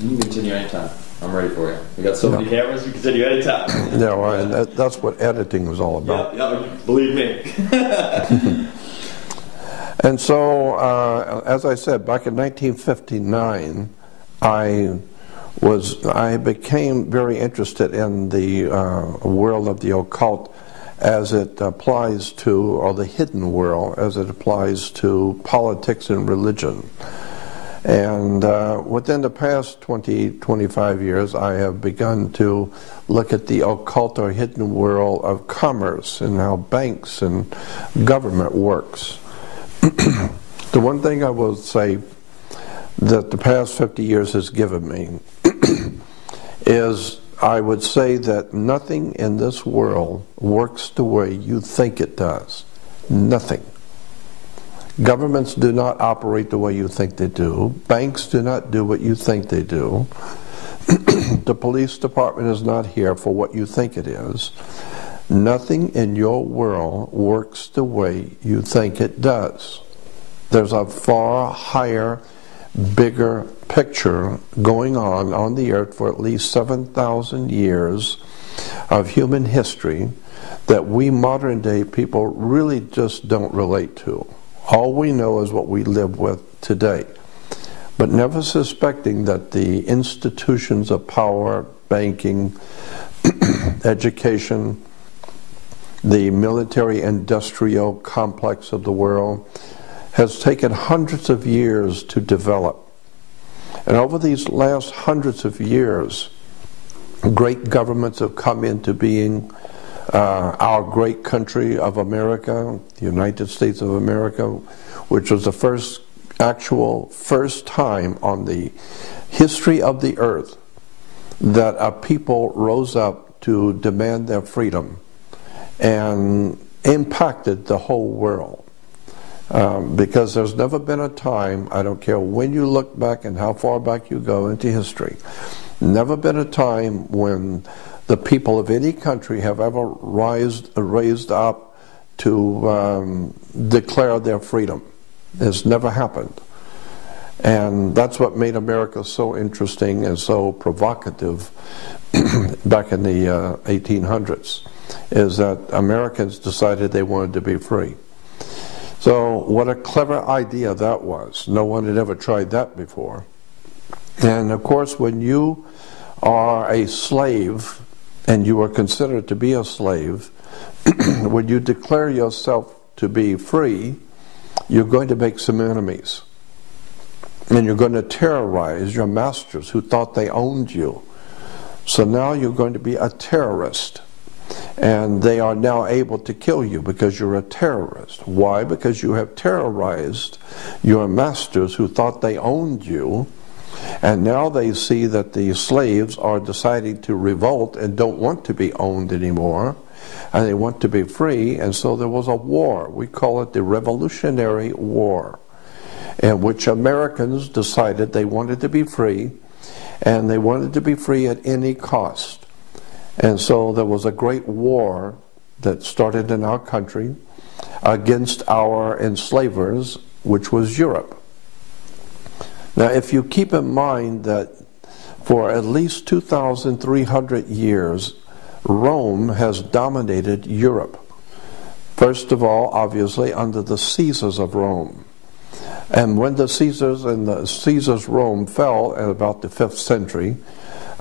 You can continue anytime. I'm ready for you. We got so many cameras, you can continue anytime. Yeah, well, and that's what editing was all about. Yeah, believe me. And so, as I said, back in 1959, I became very interested in the world of the occult as it applies to, or the hidden world as it applies to politics and religion. And within the past 25 years, I have begun to look at the occult or hidden world of commerce and how banks and government works. The one thing I will say that the past 50 years has given me is, I would say that nothing in this world works the way you think it does. Nothing. Governments do not operate the way you think they do. Banks do not do what you think they do. The police department is not here for what you think it is. Nothing in your world works the way you think it does. There's a far higher, bigger picture going on the earth for at least 7,000 years of human history that we modern day people really just don't relate to. All we know is what we live with today, but never suspecting that the institutions of power, banking, education, the military-industrial complex of the world has taken hundreds of years to develop. And over these last hundreds of years, great governments have come into being. Our great country of America, the United States of America, which was the first time on the history of the earth that a people rose up to demand their freedom and impacted the whole world. Because there's never been a time, I don't care when you look back and how far back you go into history, never been a time when the people of any country have ever raised up to declare their freedom. It's never happened. And that's what made America so interesting and so provocative back in the 1800s, is that Americans decided they wanted to be free. So what a clever idea that was. No one had ever tried that before. And of course, when you are a slave, and you are considered to be a slave, when you declare yourself to be free, you're going to make some enemies. And you're going to terrorize your masters who thought they owned you. So now you're going to be a terrorist. And they are now able to kill you because you're a terrorist. Why? Because you have terrorized your masters who thought they owned you. And now they see that the slaves are deciding to revolt and don't want to be owned anymore, and they want to be free, and so there was a war. We call it the Revolutionary War, in which Americans decided they wanted to be free, and they wanted to be free at any cost. And so there was a great war that started in our country against our enslavers, which was Europe. Now, if you keep in mind that for at least 2,300 years, Rome has dominated Europe. First of all, obviously, under the Caesars of Rome. And when the Caesars Rome fell in about the 5th century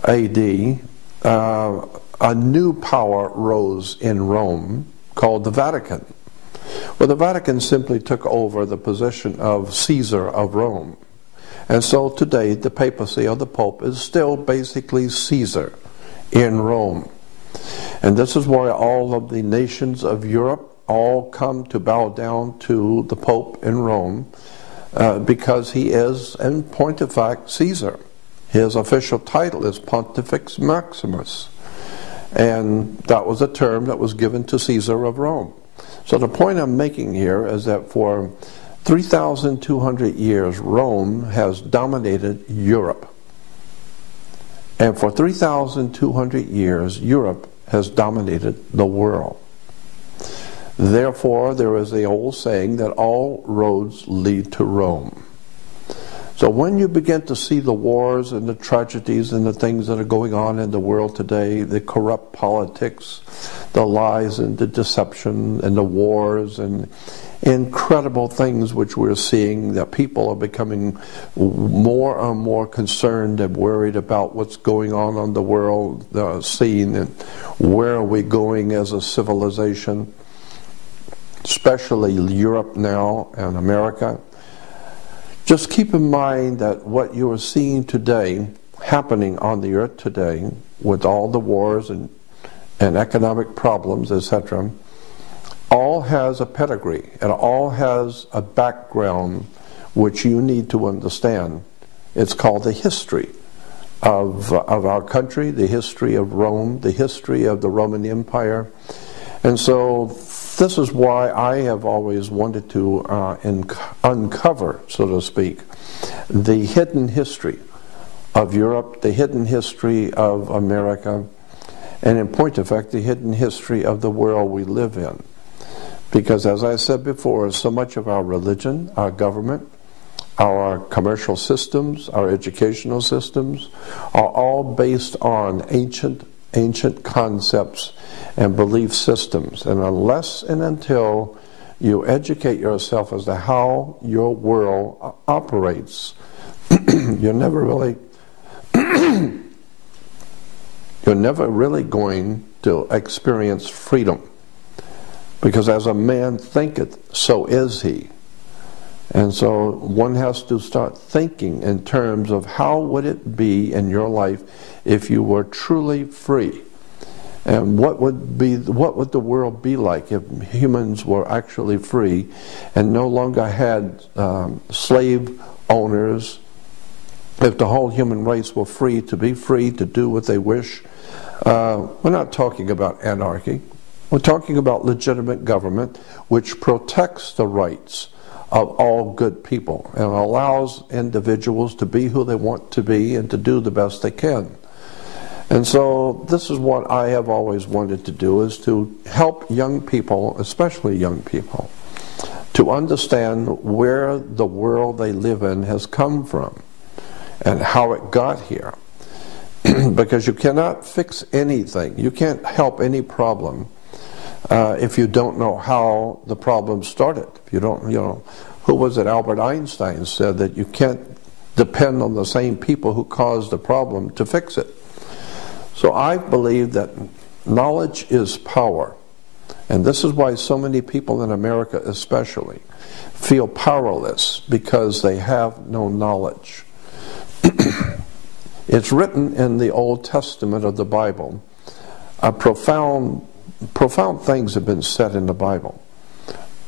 AD, a new power rose in Rome called the Vatican. Well, the Vatican simply took over the position of Caesar of Rome. And so today, the papacy or the Pope is still basically Caesar in Rome. And this is why all of the nations of Europe all come to bow down to the Pope in Rome, because he is, in point of fact, Caesar. His official title is Pontifex Maximus. And that was a term that was given to Caesar of Rome. So the point I'm making here is that for 3,200 years, Rome has dominated Europe. And for 3,200 years, Europe has dominated the world. Therefore, there is the old saying that all roads lead to Rome. So when you begin to see the wars and the tragedies and the things that are going on in the world today, the corrupt politics, the lies and the deception and the wars and incredible things which we're seeing, that people are becoming more and more concerned and worried about what's going on the world scene, and where are we going as a civilization, especially Europe now and America. Just keep in mind that what you are seeing today, happening on the earth today, with all the wars and economic problems, etc., all has a pedigree. It all has a background which you need to understand. It's called the history of our country, the history of Rome, the history of the Roman Empire. And so this is why I have always wanted to uncover, so to speak, the hidden history of Europe, the hidden history of America, and in point of fact, the hidden history of the world we live in. Because as I said before, so much of our religion, our government, our commercial systems, our educational systems are all based on ancient concepts and belief systems. And unless and until you educate yourself as to how your world operates, you're never really going to experience freedom. Because as a man thinketh, so is he. And so one has to start thinking in terms of how would it be in your life if you were truly free. And what would the world be like if humans were actually free and no longer had slave owners, if the whole human race were free to be free to do what they wish? We're not talking about anarchy. We're talking about legitimate government which protects the rights of all good people and allows individuals to be who they want to be and to do the best they can. And so this is what I have always wanted to do, is to help young people, especially young people, to understand where the world they live in has come from and how it got here. Because you cannot fix anything. You can't help any problem if you don't know how the problem started. If you don't, who was it? Albert Einstein said that you can't depend on the same people who caused the problem to fix it. So I believe that knowledge is power. And this is why so many people in America especially feel powerless, because they have no knowledge. It's written in the Old Testament of the Bible. Profound things have been said in the Bible.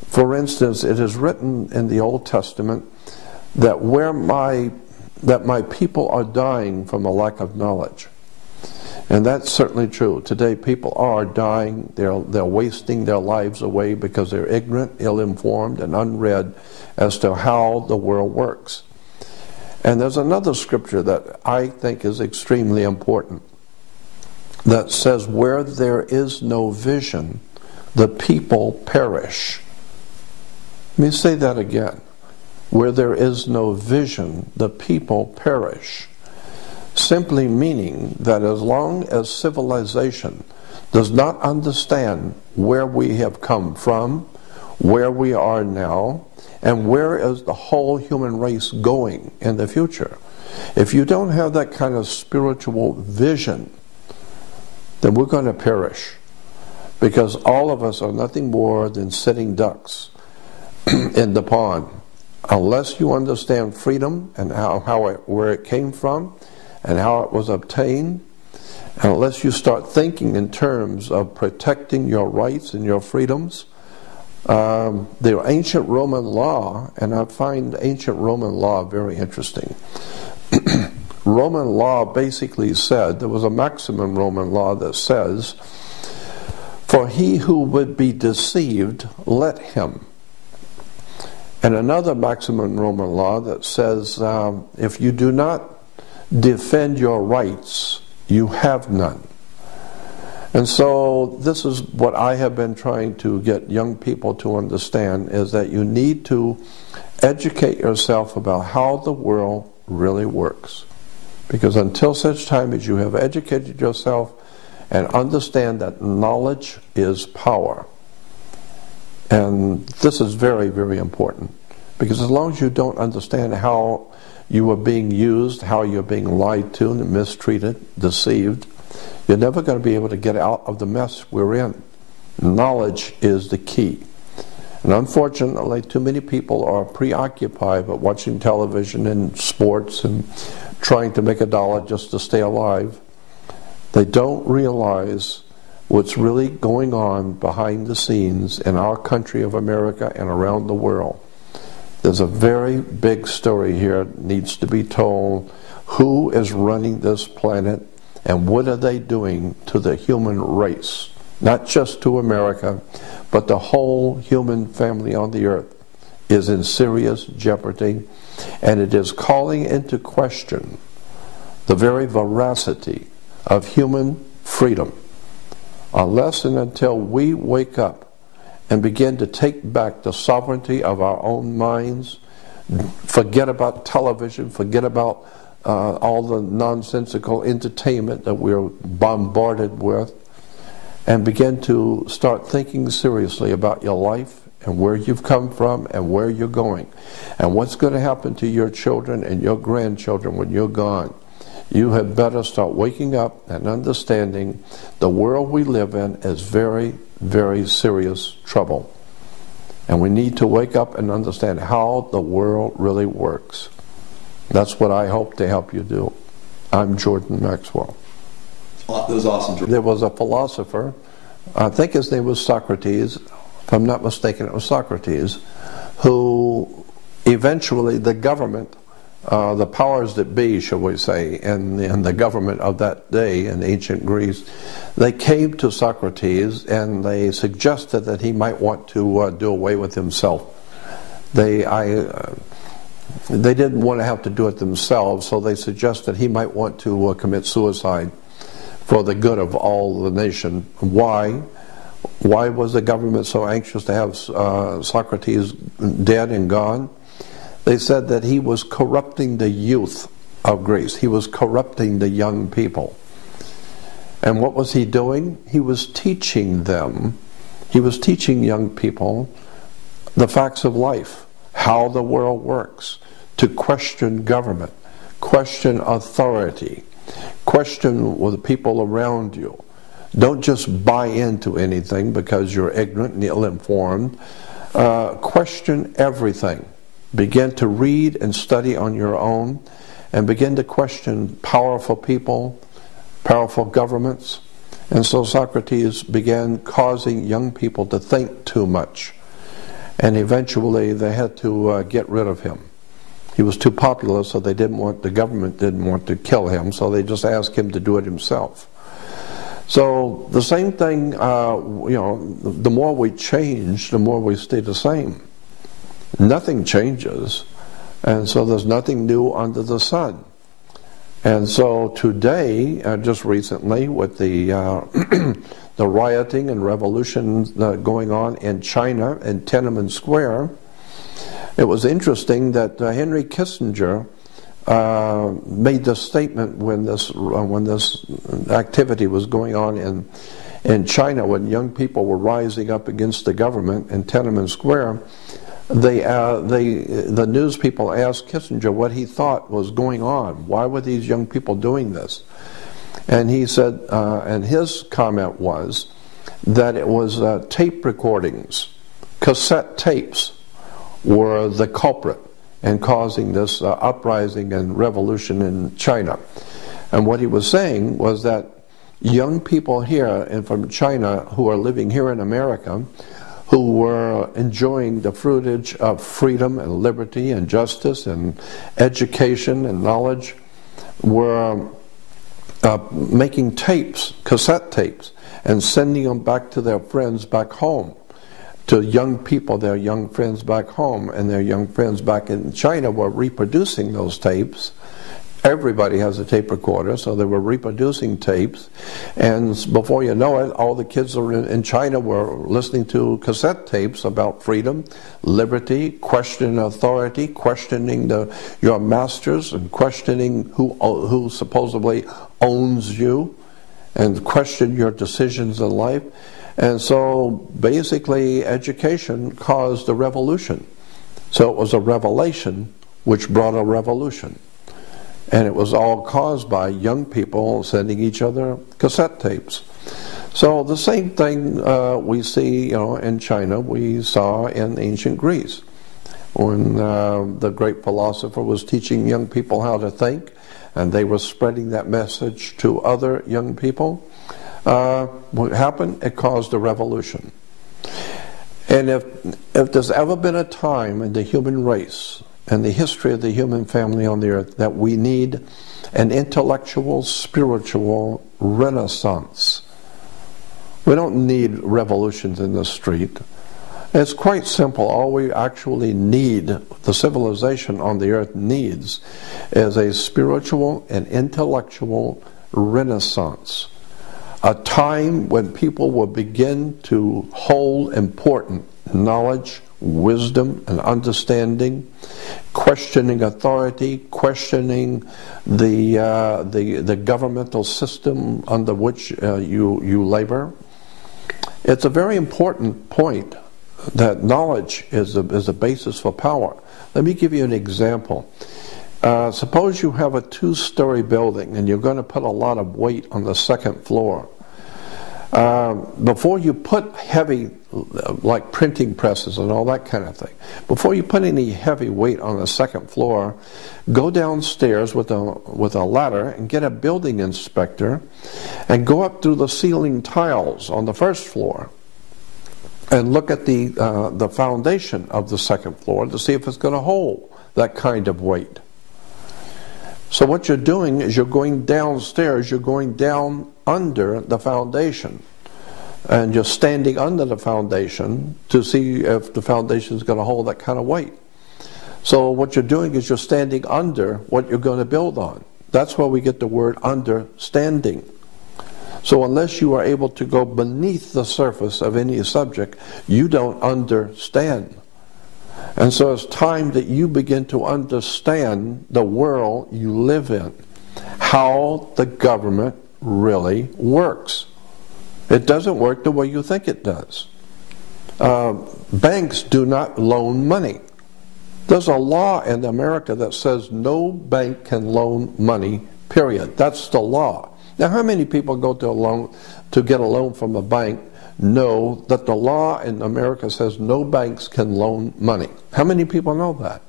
For instance, it is written in the Old Testament that my people are dying from a lack of knowledge. And that's certainly true. Today people are dying, they're wasting their lives away because they're ignorant, ill-informed, and unread as to how the world works. And there's another scripture that I think is extremely important that says, where there is no vision, the people perish. Let me say that again. Where there is no vision, the people perish. Simply meaning that as long as civilization does not understand where we have come from, where we are now, and where is the whole human race going in the future, if you don't have that kind of spiritual vision, then we're going to perish. Because all of us are nothing more than sitting ducks in the pond. Unless you understand freedom and where it came from and how it was obtained, and unless you start thinking in terms of protecting your rights and your freedoms, the ancient Roman law, and I find ancient Roman law very interesting. Roman law basically said, there was a maxim in Roman law that says, for he who would be deceived, let him. And another maxim in Roman law that says, if you do not defend your rights, you have none. And so this is what I have been trying to get young people to understand, is that you need to educate yourself about how the world really works. Because until such time as you have educated yourself and understand that knowledge is power, and this is very, very important, because as long as you don't understand how you are being used, how you're being lied to and mistreated, deceived, you're never going to be able to get out of the mess we're in. Knowledge is the key. And unfortunately, too many people are preoccupied with watching television and sports and trying to make a dollar just to stay alive. They don't realize what's really going on behind the scenes in our country of America and around the world. There's a very big story here that needs to be told. Who is running this planet and what are they doing to the human race? Not just to America, but the whole human family on the earth is in serious jeopardy, and it is calling into question the very veracity of human freedom. Unless and until we wake up and begin to take back the sovereignty of our own minds, forget about television, forget about all the nonsensical entertainment that we're bombarded with, and begin to start thinking seriously about your life and where you've come from and where you're going and what's going to happen to your children and your grandchildren when you're gone. You had better start waking up and understanding the world we live in is very, very serious trouble. And we need to wake up and understand how the world really works. That's what I hope to help you do. I'm Jordan Maxwell. That was awesome, Jordan. There was a philosopher, I think his name was Socrates, if I'm not mistaken it was Socrates, who eventually the government, the powers that be, shall we say, and the government of that day in ancient Greece, they came to Socrates and they suggested that he might want to do away with himself. They didn't want to have to do it themselves, so they suggested he might want to commit suicide for the good of all the nation. Why? Why was the government so anxious to have Socrates dead and gone? They said that he was corrupting the youth of Greece. He was corrupting the young people. And what was he doing? He was teaching them, he was teaching young people the facts of life, how the world works, to question government, question authority, question with the people around you. Don't just buy into anything because you're ignorant and ill-informed. Question everything. Begin to read and study on your own and begin to question powerful people, powerful governments. And so Socrates began causing young people to think too much. And eventually they had to get rid of him. He was too popular, so the government didn't want to kill him, so they just asked him to do it himself. So the same thing, the more we change, the more we stay the same. Nothing changes, and so there's nothing new under the sun. And so today, just recently, with the the rioting and revolution going on in China in Tiananmen Square, it was interesting that Henry Kissinger made this statement when this activity was going on in China, when young people were rising up against the government in Tiananmen Square. The news people asked Kissinger what he thought was going on. Why were these young people doing this? And he said, and his comment was that it was tape recordings, cassette tapes were the culprit in causing this uprising and revolution in China. And what he was saying was that young people here and from China who are living here in America, who were enjoying the fruitage of freedom and liberty and justice and education and knowledge, were making tapes, cassette tapes, and sending them back to their friends back home, to young people, their young friends back home, and their young friends back in China were reproducing those tapes Everybody has a tape recorder, so they were reproducing tapes, and before you know it, all the kids in China were listening to cassette tapes about freedom, liberty, questioning authority, questioning your masters, and questioning who supposedly owns you, and question your decisions in life. And so basically education caused a revolution. So it was a revelation which brought a revolution. And it was all caused by young people sending each other cassette tapes. So the same thing we see, in China, we saw in ancient Greece, when the great philosopher was teaching young people how to think, and they were spreading that message to other young people. What happened? It caused a revolution. And if there's ever been a time in the human race and the history of the human family on the earth that we need an intellectual, spiritual renaissance. We don't need revolutions in the street. It's quite simple. All we actually need, the civilization on the earth needs, is a spiritual and intellectual renaissance. A time when people will begin to hold important knowledge, wisdom, and understanding, questioning authority, questioning the governmental system under which you labor. It's a very important point that knowledge is a basis for power. Let me give you an example. Suppose you have a two-story building and you're going to put a lot of weight on the second floor. Before you put heavy, like printing presses and all that kind of thing, before you put any heavy weight on the second floor, go downstairs with a ladder and get a building inspector and go up through the ceiling tiles on the first floor and look at the foundation of the second floor to see if it's going to hold that kind of weight. So what you're doing is you're going downstairs, you're going down under the foundation, and you're standing under the foundation to see if the foundation is going to hold that kind of weight. So what you're doing is you're standing under what you're going to build on. That's where we get the word understanding. So unless you are able to go beneath the surface of any subject, you don't understand. And so it's time that you begin to understand the world you live in, how the government really works. It doesn't work the way you think it does. Banks do not loan money. There's a law in America that says no bank can loan money, period. That's the law. Now, how many people go to get a loan from a bank know that the law in America says no banks can loan money? How many people know that?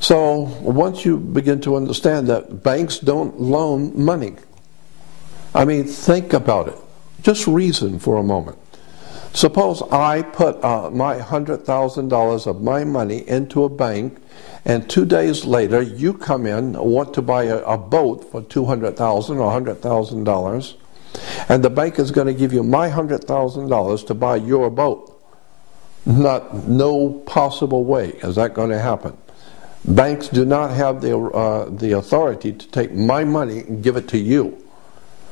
So once you begin to understand that banks don't loan money, I mean, think about it. Just reason for a moment. Suppose I put my $100,000 of my money into a bank, and 2 days later you come in and want to buy a boat for $200,000 or $100,000, and the bank is going to give you my $100,000 to buy your boat. No possible way is that going to happen. Banks do not have the authority to take my money and give it to you.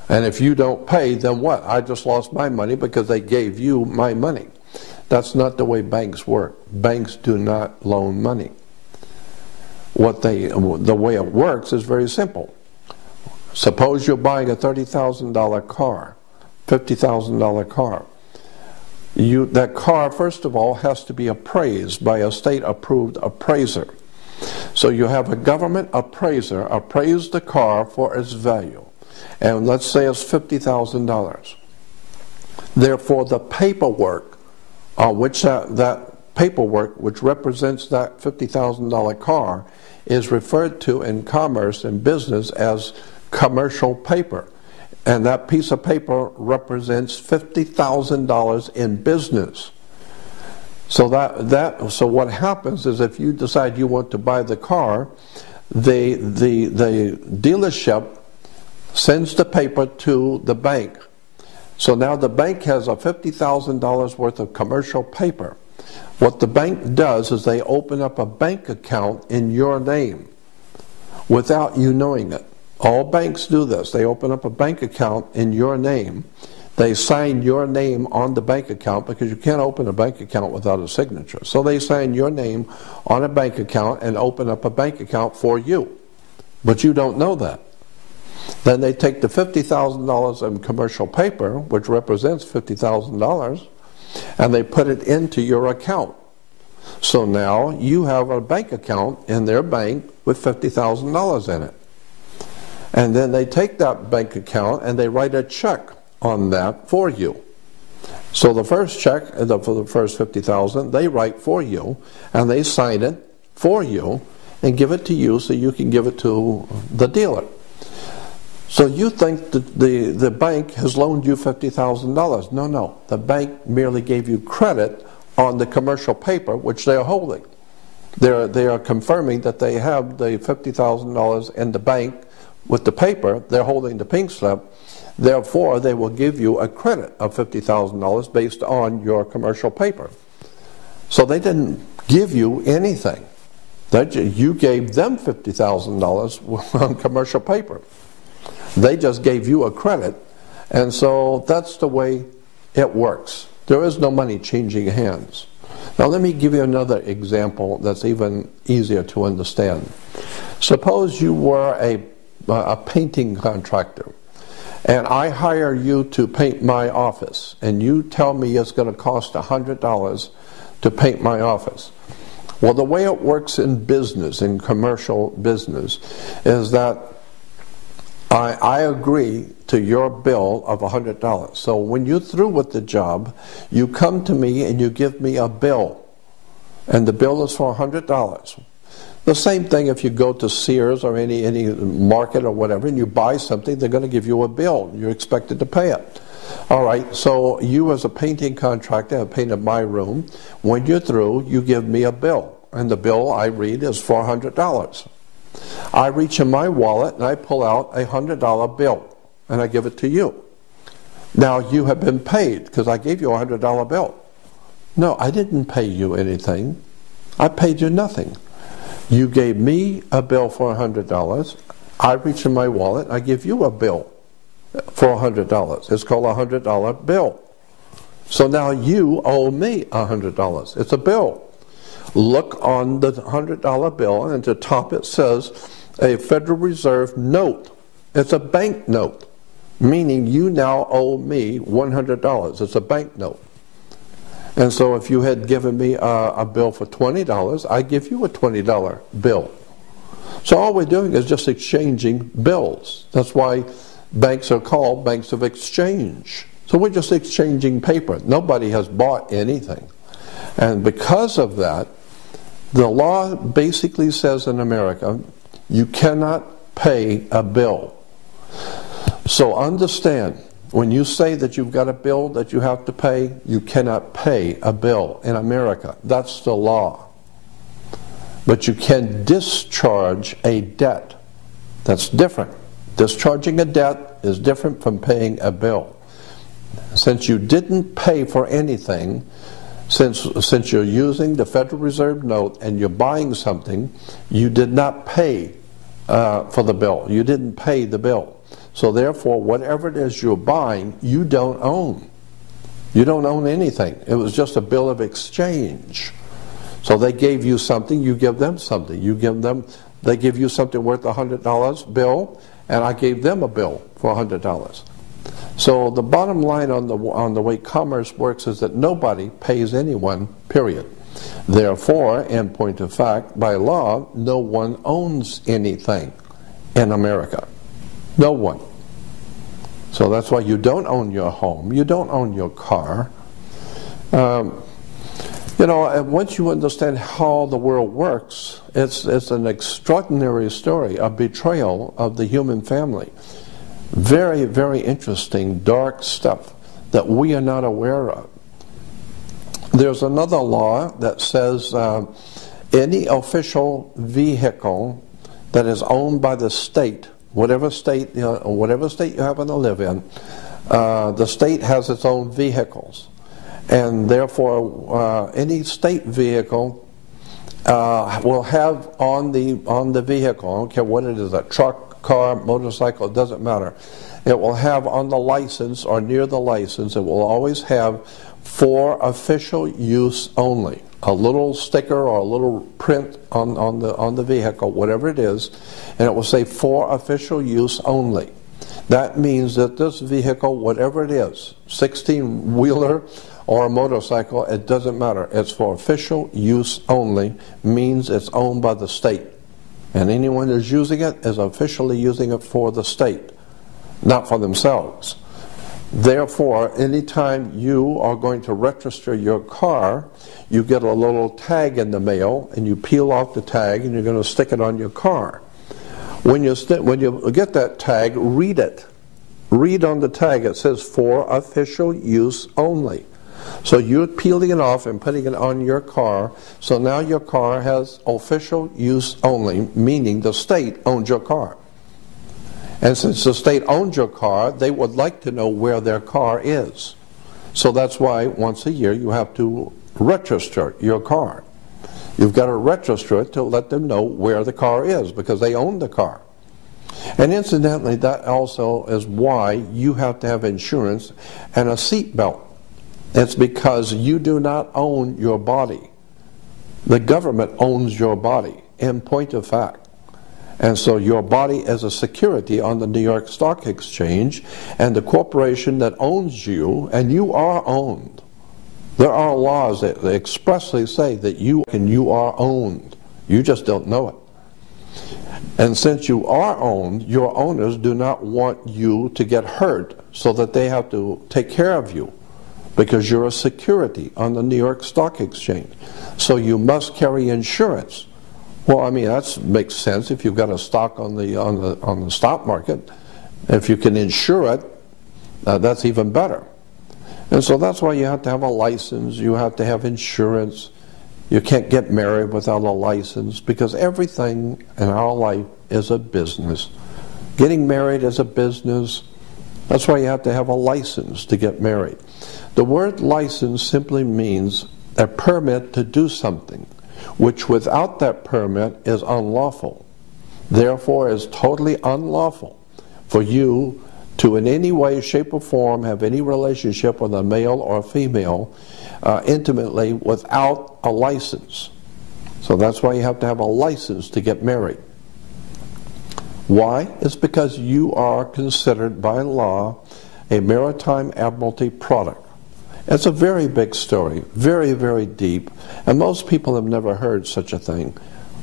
And if you don't pay, then what? I just lost my money because they gave you my money. That's not the way banks work. Banks do not loan money. The way it works is very simple. Suppose you're buying a $30,000 car, $50,000 car. That car, first of all, has to be appraised by a state-approved appraiser. So you have a government appraiser appraise the car for its value. And let's say it's $50,000. Therefore, the paperwork on which that paperwork which represents that $50,000 car is referred to in commerce and business as commercial paper. And that piece of paper represents $50,000 in business. So so what happens is if you decide you want to buy the car, the dealership sends the paper to the bank. So now the bank has a $50,000 worth of commercial paper. What the bank does is they open up a bank account in your name. without you knowing it. All banks do this. They open up a bank account in your name. They sign your name on the bank account because you can't open a bank account without a signature. So they sign your name on a bank account and open up a bank account for you. But you don't know that. Then they take the $50,000 in commercial paper, which represents $50,000, and they put it into your account. So now you have a bank account in their bank with $50,000 in it. And then they take that bank account and they write a check on that for you. So the first check for the first $50,000 they write for you, and they sign it for you and give it to you so you can give it to the dealer. So you think that the bank has loaned you $50,000. No. The bank merely gave you credit on the commercial paper which they are holding. They are confirming that they have the $50,000 in the bank with the paper. They're holding the pink slip. Therefore, they will give you a credit of $50,000 based on your commercial paper. So they didn't give you anything. You gave them $50,000 on commercial paper. They just gave you a credit, and so that's the way it works. There is no money changing hands. Now let me give you another example that's even easier to understand. Suppose you were a painting contractor, and I hire you to paint my office, and you tell me it's going to cost $100 to paint my office. Well, the way it works in business, in commercial business, is that I agree to your bill of $100. So when you're through with the job, you come to me and you give me a bill, and the bill is for $100. The same thing if you go to Sears or any market or whatever, and you buy something, they're going to give you a bill. You're expected to pay it. All right, so you as a painting contractor have painted my room. When you're through, you give me a bill, and the bill I read is $400. I reach in my wallet and I pull out a $100 bill and I give it to you. Now you have been paid because I gave you a $100 bill. No, I didn't pay you anything. I paid you nothing. You gave me a bill for $100. I reach in my wallet and I give you a bill for $100. It's called a $100 bill. So now you owe me $100. It's a bill. Look on the $100 bill, and at the top it says a Federal Reserve note. It's a bank note, meaning you now owe me $100. It's a bank note. And so if you had given me a bill for $20, I give you a $20 bill. So all we're doing is just exchanging bills. That's why banks are called banks of exchange. So we're just exchanging paper. Nobody has bought anything. And because of that, the law basically says in America, you cannot pay a bill. So understand, when you say that you've got a bill that you have to pay, you cannot pay a bill in America. That's the law. But you can discharge a debt. That's different. Discharging a debt is different from paying a bill. Since you didn't pay for anything, since you're using the Federal Reserve note and you're buying something, you did not pay for the bill. You didn't pay the bill. So therefore, whatever it is you're buying, you don't own. You don't own anything. It was just a bill of exchange. So they gave you something, you give them something. They give you something worth $100 bill, and I gave them a bill for $100. So the bottom line on the way commerce works is that nobody pays anyone, period. Therefore, in point of fact, by law, no one owns anything in America. No one. So that's why you don't own your home. You don't own your car. Once you understand how the world works, it's an extraordinary story, a betrayal of the human family. Very, very interesting, dark stuff that we are not aware of. There's another law that says any official vehicle that is owned by the state, whatever state you happen to live in, the state has its own vehicles. And therefore, any state vehicle will have on the vehicle, I don't care what it is, a truck, car, motorcycle, it doesn't matter. It will have on the license or near the license, it will always have for official use only. A little sticker or a little print on the vehicle, whatever it is, and it will say for official use only. That means that this vehicle, whatever it is, 16-wheeler or a motorcycle, it doesn't matter. It's for official use only, means it's owned by the state. And anyone who's using it is officially using it for the state, not for themselves. Therefore, anytime you are going to register your car, you get a little tag in the mail, and you peel off the tag, and you're going to stick it on your car. When you get that tag, read it. Read on the tag. It says for official use only. So you're peeling it off and putting it on your car. So now your car has official use only, meaning the state owns your car. And since the state owns your car, they would like to know where their car is. So that's why once a year you have to register your car. You've got to register it to let them know where the car is, because they own the car. And incidentally, that also is why you have to have insurance and a seat belt. It's because you do not own your body. The government owns your body, in point of fact. And so your body is a security on the New York Stock Exchange, and the corporation that owns you, and you are owned. There are laws that expressly say that you are owned. You just don't know it. And since you are owned, your owners do not want you to get hurt, so that they have to take care of you, because you're a security on the New York Stock Exchange. So you must carry insurance. Well, I mean, that makes sense if you've got a stock on the stock market. If you can insure it, that's even better. And so that's why you have to have a license. You have to have insurance. You can't get married without a license, because everything in our life is a business. Getting married is a business. That's why you have to have a license to get married. The word license simply means a permit to do something, which without that permit is unlawful. Therefore, is totally unlawful for you to in any way, shape, or form have any relationship with a male or a female intimately without a license. So that's why you have to have a license to get married. Why? It's because you are considered by law a maritime admiralty product. It's a very big story, very, very deep, and most people have never heard such a thing.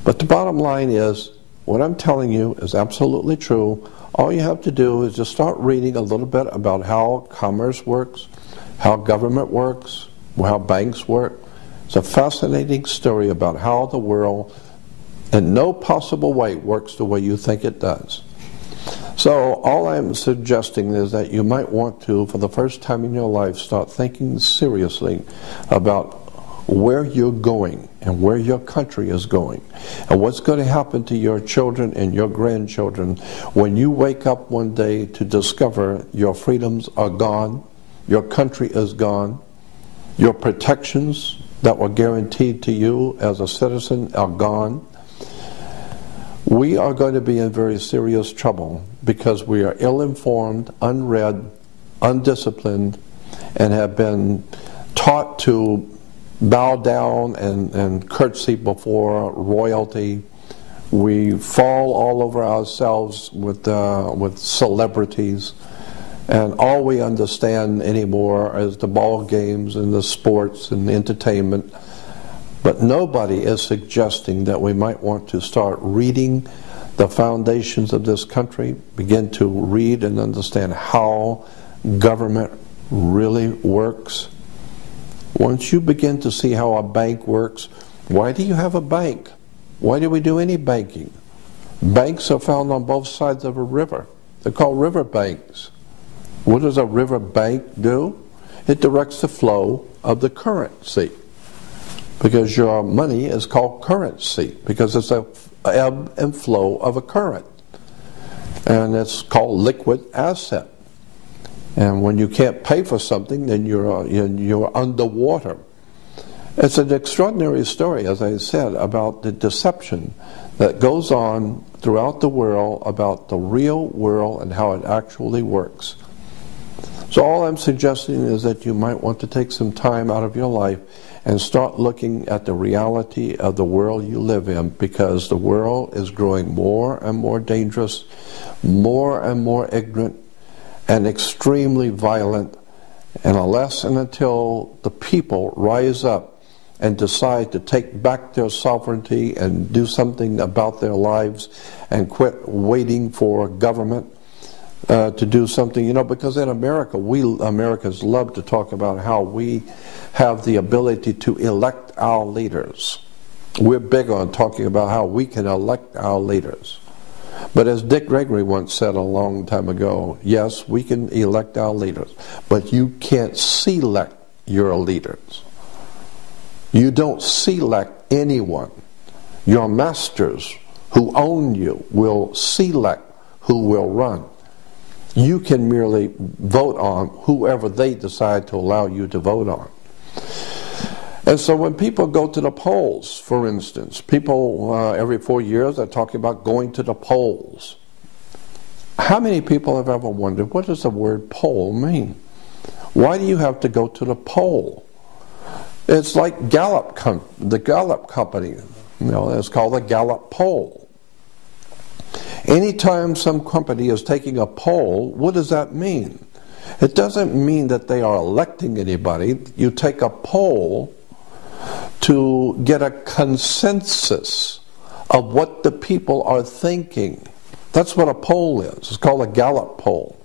But the bottom line is, what I'm telling you is absolutely true. All you have to do is just start reading a little bit about how commerce works, how government works, how banks work. It's a fascinating story about how the world in no possible way works the way you think it does. So all I'm suggesting is that you might want to, for the first time in your life, start thinking seriously about where you're going and where your country is going, and what's going to happen to your children and your grandchildren when you wake up one day to discover your freedoms are gone, your country is gone, your protections that were guaranteed to you as a citizen are gone. We are going to be in very serious trouble because we are ill-informed, unread, undisciplined, and have been taught to bow down and curtsy before royalty. We fall all over ourselves with celebrities, and all we understand anymore is the ball games and the sports and the entertainment. But nobody is suggesting that we might want to start reading the foundations of this country, begin to read and understand how government really works. Once you begin to see how a bank works, why do you have a bank? Why do we do any banking? Banks are found on both sides of a river. They're called river banks. What does a river bank do? It directs the flow of the currency, because your money is called currency, because it's a ebb and flow of a current, and it's called liquid asset. And when you can't pay for something, then you're underwater. It's an extraordinary story, as I said, about the deception that goes on throughout the world about the real world and how it actually works. So all I'm suggesting is that you might want to take some time out of your life and start looking at the reality of the world you live in, because the world is growing more and more dangerous, more and more ignorant, and extremely violent. And unless and until the people rise up and decide to take back their sovereignty and do something about their lives and quit waiting for government to do something, you know, because in America, we Americans love to talk about how we have the ability to elect our leaders. We're big on talking about how we can elect our leaders. But as Dick Gregory once said a long time ago, yes, we can elect our leaders, but you can't select your leaders. You don't select anyone. Your masters who own you will select who will run. You can merely vote on whoever they decide to allow you to vote on. And so when people go to the polls, for instance, people every 4 years are talking about going to the polls. How many people have ever wondered, what does the word poll mean? Why do you have to go to the poll? It's like Gallup, the Gallup company, you know, it's called the Gallup poll. Anytime some company is taking a poll, what does that mean? It doesn't mean that they are electing anybody. You take a poll to get a consensus of what the people are thinking. That's what a poll is. It's called a Gallup poll.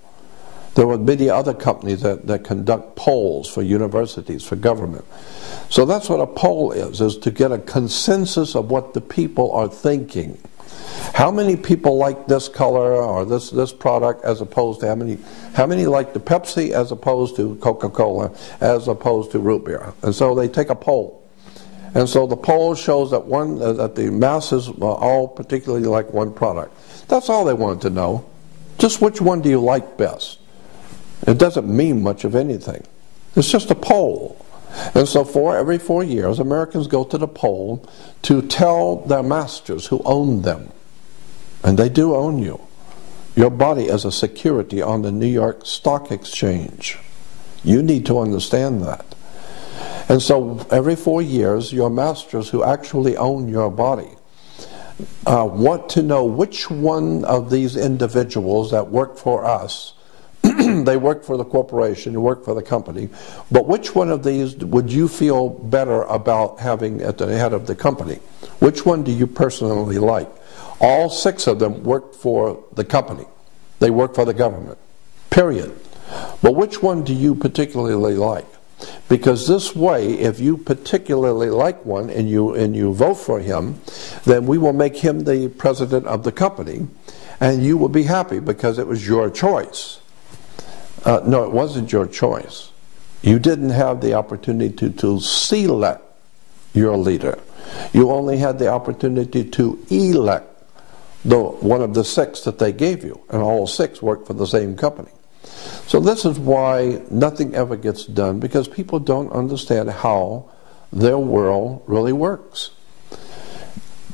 There are many other companies that conduct polls for universities, for government. So that's what a poll is to get a consensus of what the people are thinking. How many people like this color or this product as opposed to how many like the Pepsi as opposed to Coca-Cola as opposed to root beer? And so they take a poll. And so the poll shows that that the masses all particularly like one product. That's all they want to know. Just which one do you like best? It doesn't mean much of anything. It's just a poll. And so every 4 years, Americans go to the poll to tell their masters who own them. And they do own you. Your body is a security on the New York Stock Exchange. You need to understand that. And so every 4 years, your masters who actually own your body want to know which one of these individuals that work for us, they work for the corporation, you work for the company, but which one of these would you feel better about having at the head of the company? Which one do you personally like? All 6 of them work for the company. They work for the government, period. But which one do you particularly like? Because this way, if you particularly like one and you vote for him, then we will make him the president of the company, and you will be happy because it was your choice. No, it wasn't your choice. You didn't have the opportunity to select your leader. You only had the opportunity to elect one of the 6 that they gave you, and all 6 work for the same company. So this is why nothing ever gets done, because people don't understand how their world really works.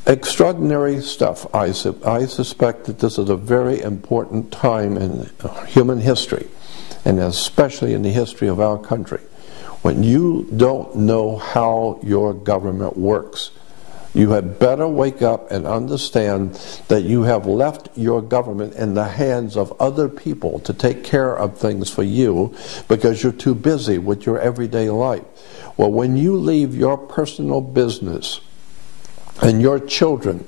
Extraordinary stuff. I suspect that this is a very important time in human history, and especially in the history of our country, when you don't know how your government works. You had better wake up and understand that you have left your government in the hands of other people to take care of things for you because you're too busy with your everyday life. Well, when you leave your personal business and your children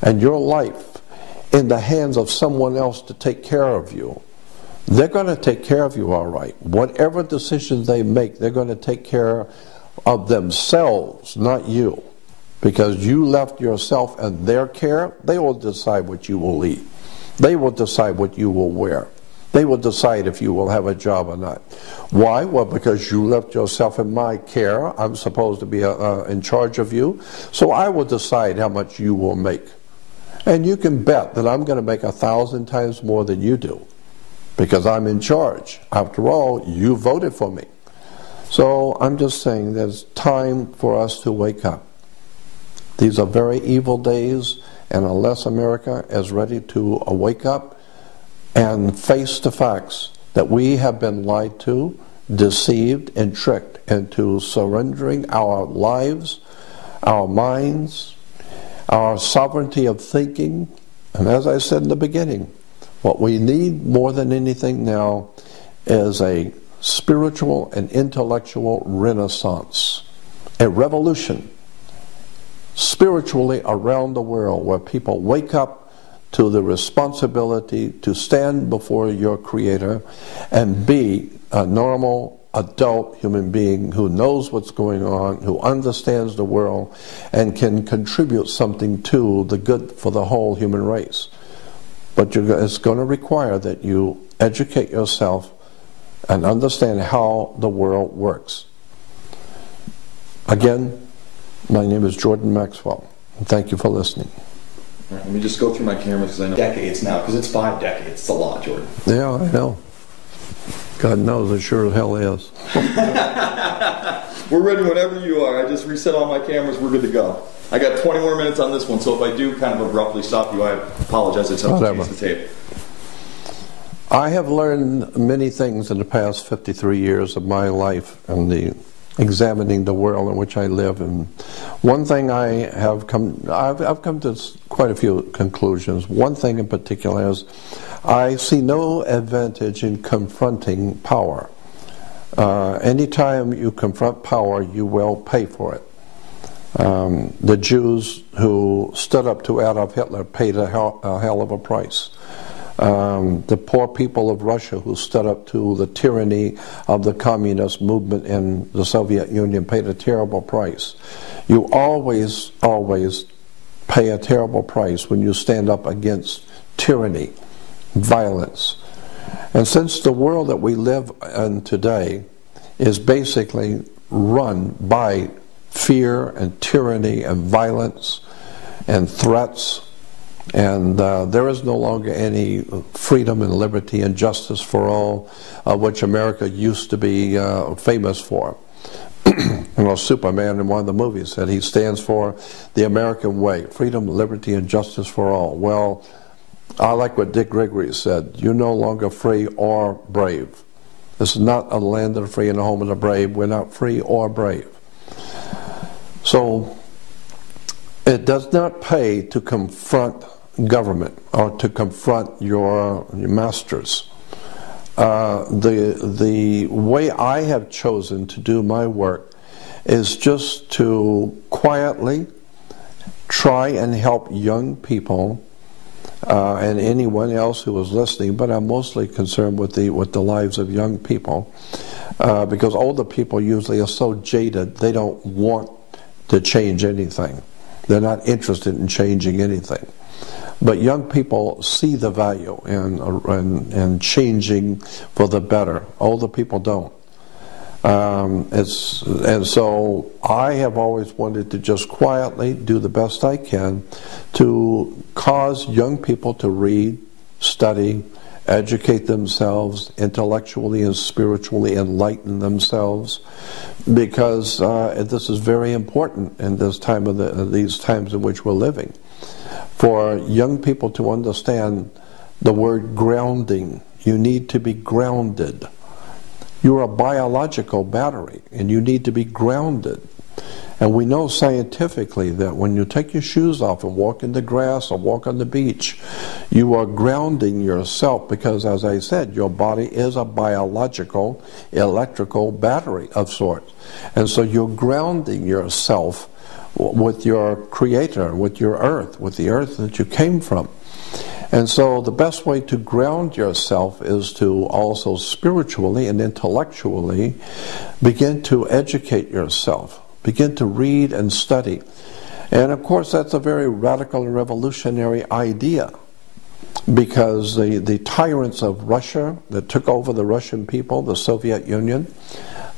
and your life in the hands of someone else to take care of you, they're going to take care of you all right. Whatever decisions they make, they're going to take care of themselves, not you. Because you left yourself in their care, they will decide what you will eat. They will decide what you will wear. They will decide if you will have a job or not. Why? Well, because you left yourself in my care. I'm supposed to be in charge of you. So I will decide how much you will make. And you can bet that I'm going to make 1,000 times more than you do. Because I'm in charge. After all, you voted for me. So I'm just saying there's time for us to wake up. These are very evil days, and unless America is ready to wake up and face the facts that we have been lied to, deceived, and tricked into surrendering our lives, our minds, our sovereignty of thinking, and as I said in the beginning, what we need more than anything now is a spiritual and intellectual renaissance, a revolution spiritually around the world where people wake up to the responsibility to stand before your Creator and be a normal adult human being who knows what's going on, who understands the world, and can contribute something to the good for the whole human race. But it's going to require that you educate yourself and understand how the world works. Again, my name is Jordan Maxwell, and thank you for listening. All right, let me just go through my camera because I know decades now, because it's 5 decades. It's a lot, Jordan. Yeah, I know. God knows, it sure as hell is. We're ready whenever you are. I just reset all my cameras. We're good to go. I got 20 more minutes on this one, so if I do kind of abruptly stop you, I apologize. It's up to change the tape. I have learned many things in the past 53 years of my life and examining the world in which I live. And one thing I've come to quite a few conclusions. One thing in particular is I see no advantage in confronting power. Anytime you confront power, you will pay for it. The Jews who stood up to Adolf Hitler paid a hell of a price. The poor people of Russia who stood up to the tyranny of the communist movement in the Soviet Union paid a terrible price. You always pay a terrible price when you stand up against tyranny, violence. And since the world that we live in today is basically run by fear and tyranny and violence and threats, and there is no longer any freedom and liberty and justice for all, which America used to be famous for. You know, Superman in one of the movies said he stands for the American way, freedom, liberty, and justice for all. Well, I like what Dick Gregory said, you're no longer free or brave. This is not a land of the free and a home of the brave. We're not free or brave. So it does not pay to confront government or to confront your masters. The way I have chosen to do my work is just to quietly try and help young people and anyone else who is listening, but I'm mostly concerned with the lives of young people, because older people usually are so jaded they don't want to change anything. They're not interested in changing anything. But young people see the value in changing for the better. Older people don't. And so I have always wanted to just quietly do the best I can to cause young people to read, study, educate themselves, intellectually and spiritually enlighten themselves, because this is very important in this time of these times in which we're living. For young people to understand the word grounding, you need to be grounded. You're a biological battery, and you need to be grounded. And we know scientifically that when you take your shoes off and walk in the grass or walk on the beach, you are grounding yourself because, as I said, your body is a biological, electrical battery of sorts. And so you're grounding yourself with your Creator, with your earth, with the earth that you came from. And so the best way to ground yourself is to also spiritually and intellectually begin to educate yourself. Begin to read and study. And of course that's a very radical and revolutionary idea, because the tyrants of Russia that took over the Russian people, the Soviet Union,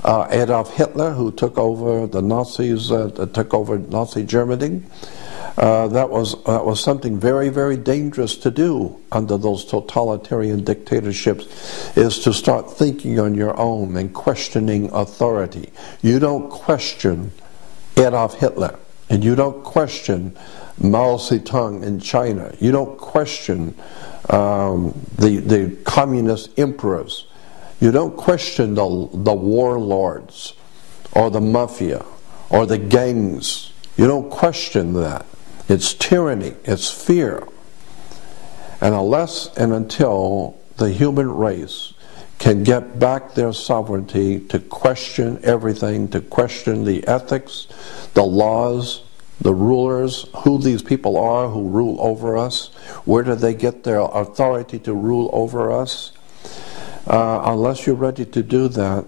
Adolf Hitler, who took over the Nazis, took over Nazi Germany, That was something very, very dangerous to do under those totalitarian dictatorships, is to start thinking on your own and questioning authority. You don't question Adolf Hitler, and you don't question Mao Zedong in China. You don't question the communist emperors. You don't question the warlords or the mafia or the gangs. You don't question that. It's tyranny. It's fear. And unless and until the human race can get back their sovereignty to question everything, to question the ethics, the laws, the rulers, who these people are who rule over us, where do they get their authority to rule over us? Unless you're ready to do that,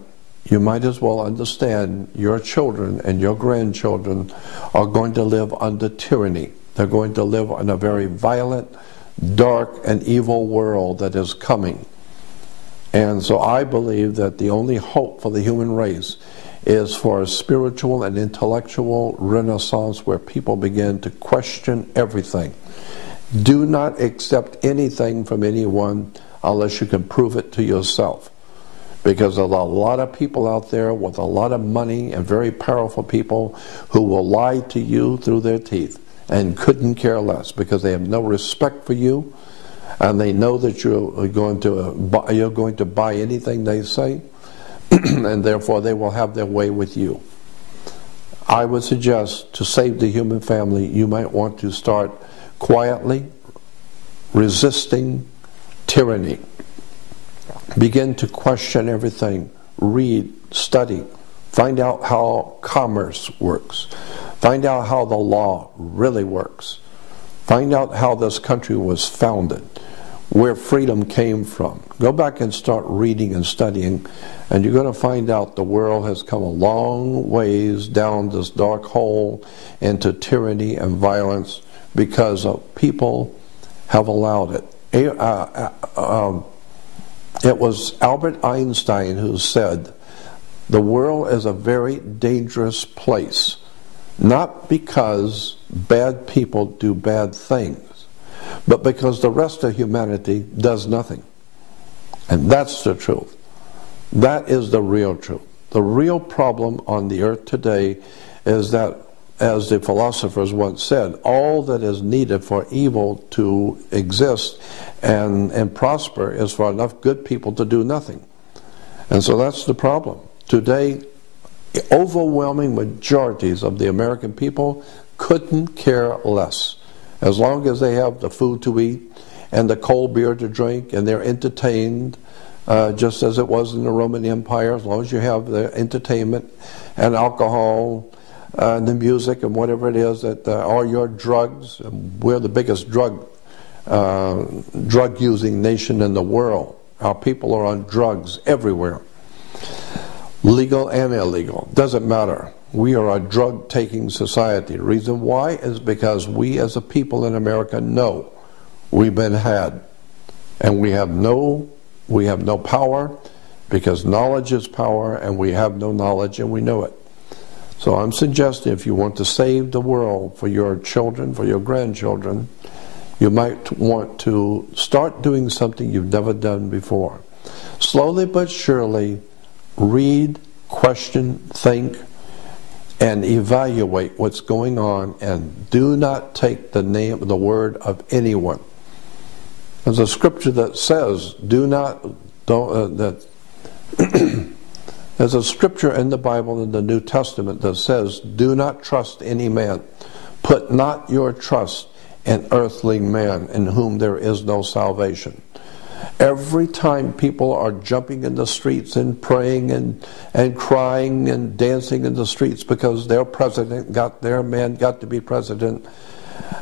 you might as well understand your children and your grandchildren are going to live under tyranny. They're going to live in a very violent, dark, and evil world that is coming. And so I believe that the only hope for the human race is for a spiritual and intellectual renaissance where people begin to question everything. Do not accept anything from anyone unless you can prove it to yourself. Because there's a lot of people out there with a lot of money and very powerful people who will lie to you through their teeth and couldn't care less because they have no respect for you and they know that you're going to buy anything they say and therefore they will have their way with you. I would suggest to save the human family, you might want to start quietly resisting tyranny. Begin to question everything. Read, study, find out how commerce works. Find out how the law really works. Find out how this country was founded, where freedom came from. Go back and start reading and studying, and you're going to find out the world has come a long ways down this dark hole into tyranny and violence because people have allowed it. It was Albert Einstein who said, the world is a very dangerous place, not because bad people do bad things, but because the rest of humanity does nothing. And that's the truth. That is the real truth. The real problem on the earth today is that, as the philosophers once said, all that is needed for evil to exist and prosper is for enough good people to do nothing. And so that's the problem. Today, overwhelming majorities of the American people couldn't care less. As long as they have the food to eat and the cold beer to drink and they're entertained, just as it was in the Roman Empire, as long as you have the entertainment and alcohol and the music and whatever it is, that all your drugs, we're the biggest drug-using nation in the world. Our people are on drugs everywhere. Legal and illegal, doesn't matter. We are a drug-taking society. The reason why is because we as a people in America know we've been had. And we have no power because knowledge is power, and we have no knowledge and we know it. So I'm suggesting if you want to save the world for your children, for your grandchildren, you might want to start doing something you've never done before. Slowly but surely, read, question, think, and evaluate what's going on, and do not take the word of anyone. There's a scripture that says, there's a scripture in the Bible, in the New Testament, that says, do not trust any man. Put not your trust in earthly man, in whom there is no salvation. Every time people are jumping in the streets and praying and crying and dancing in the streets because their man got to be president,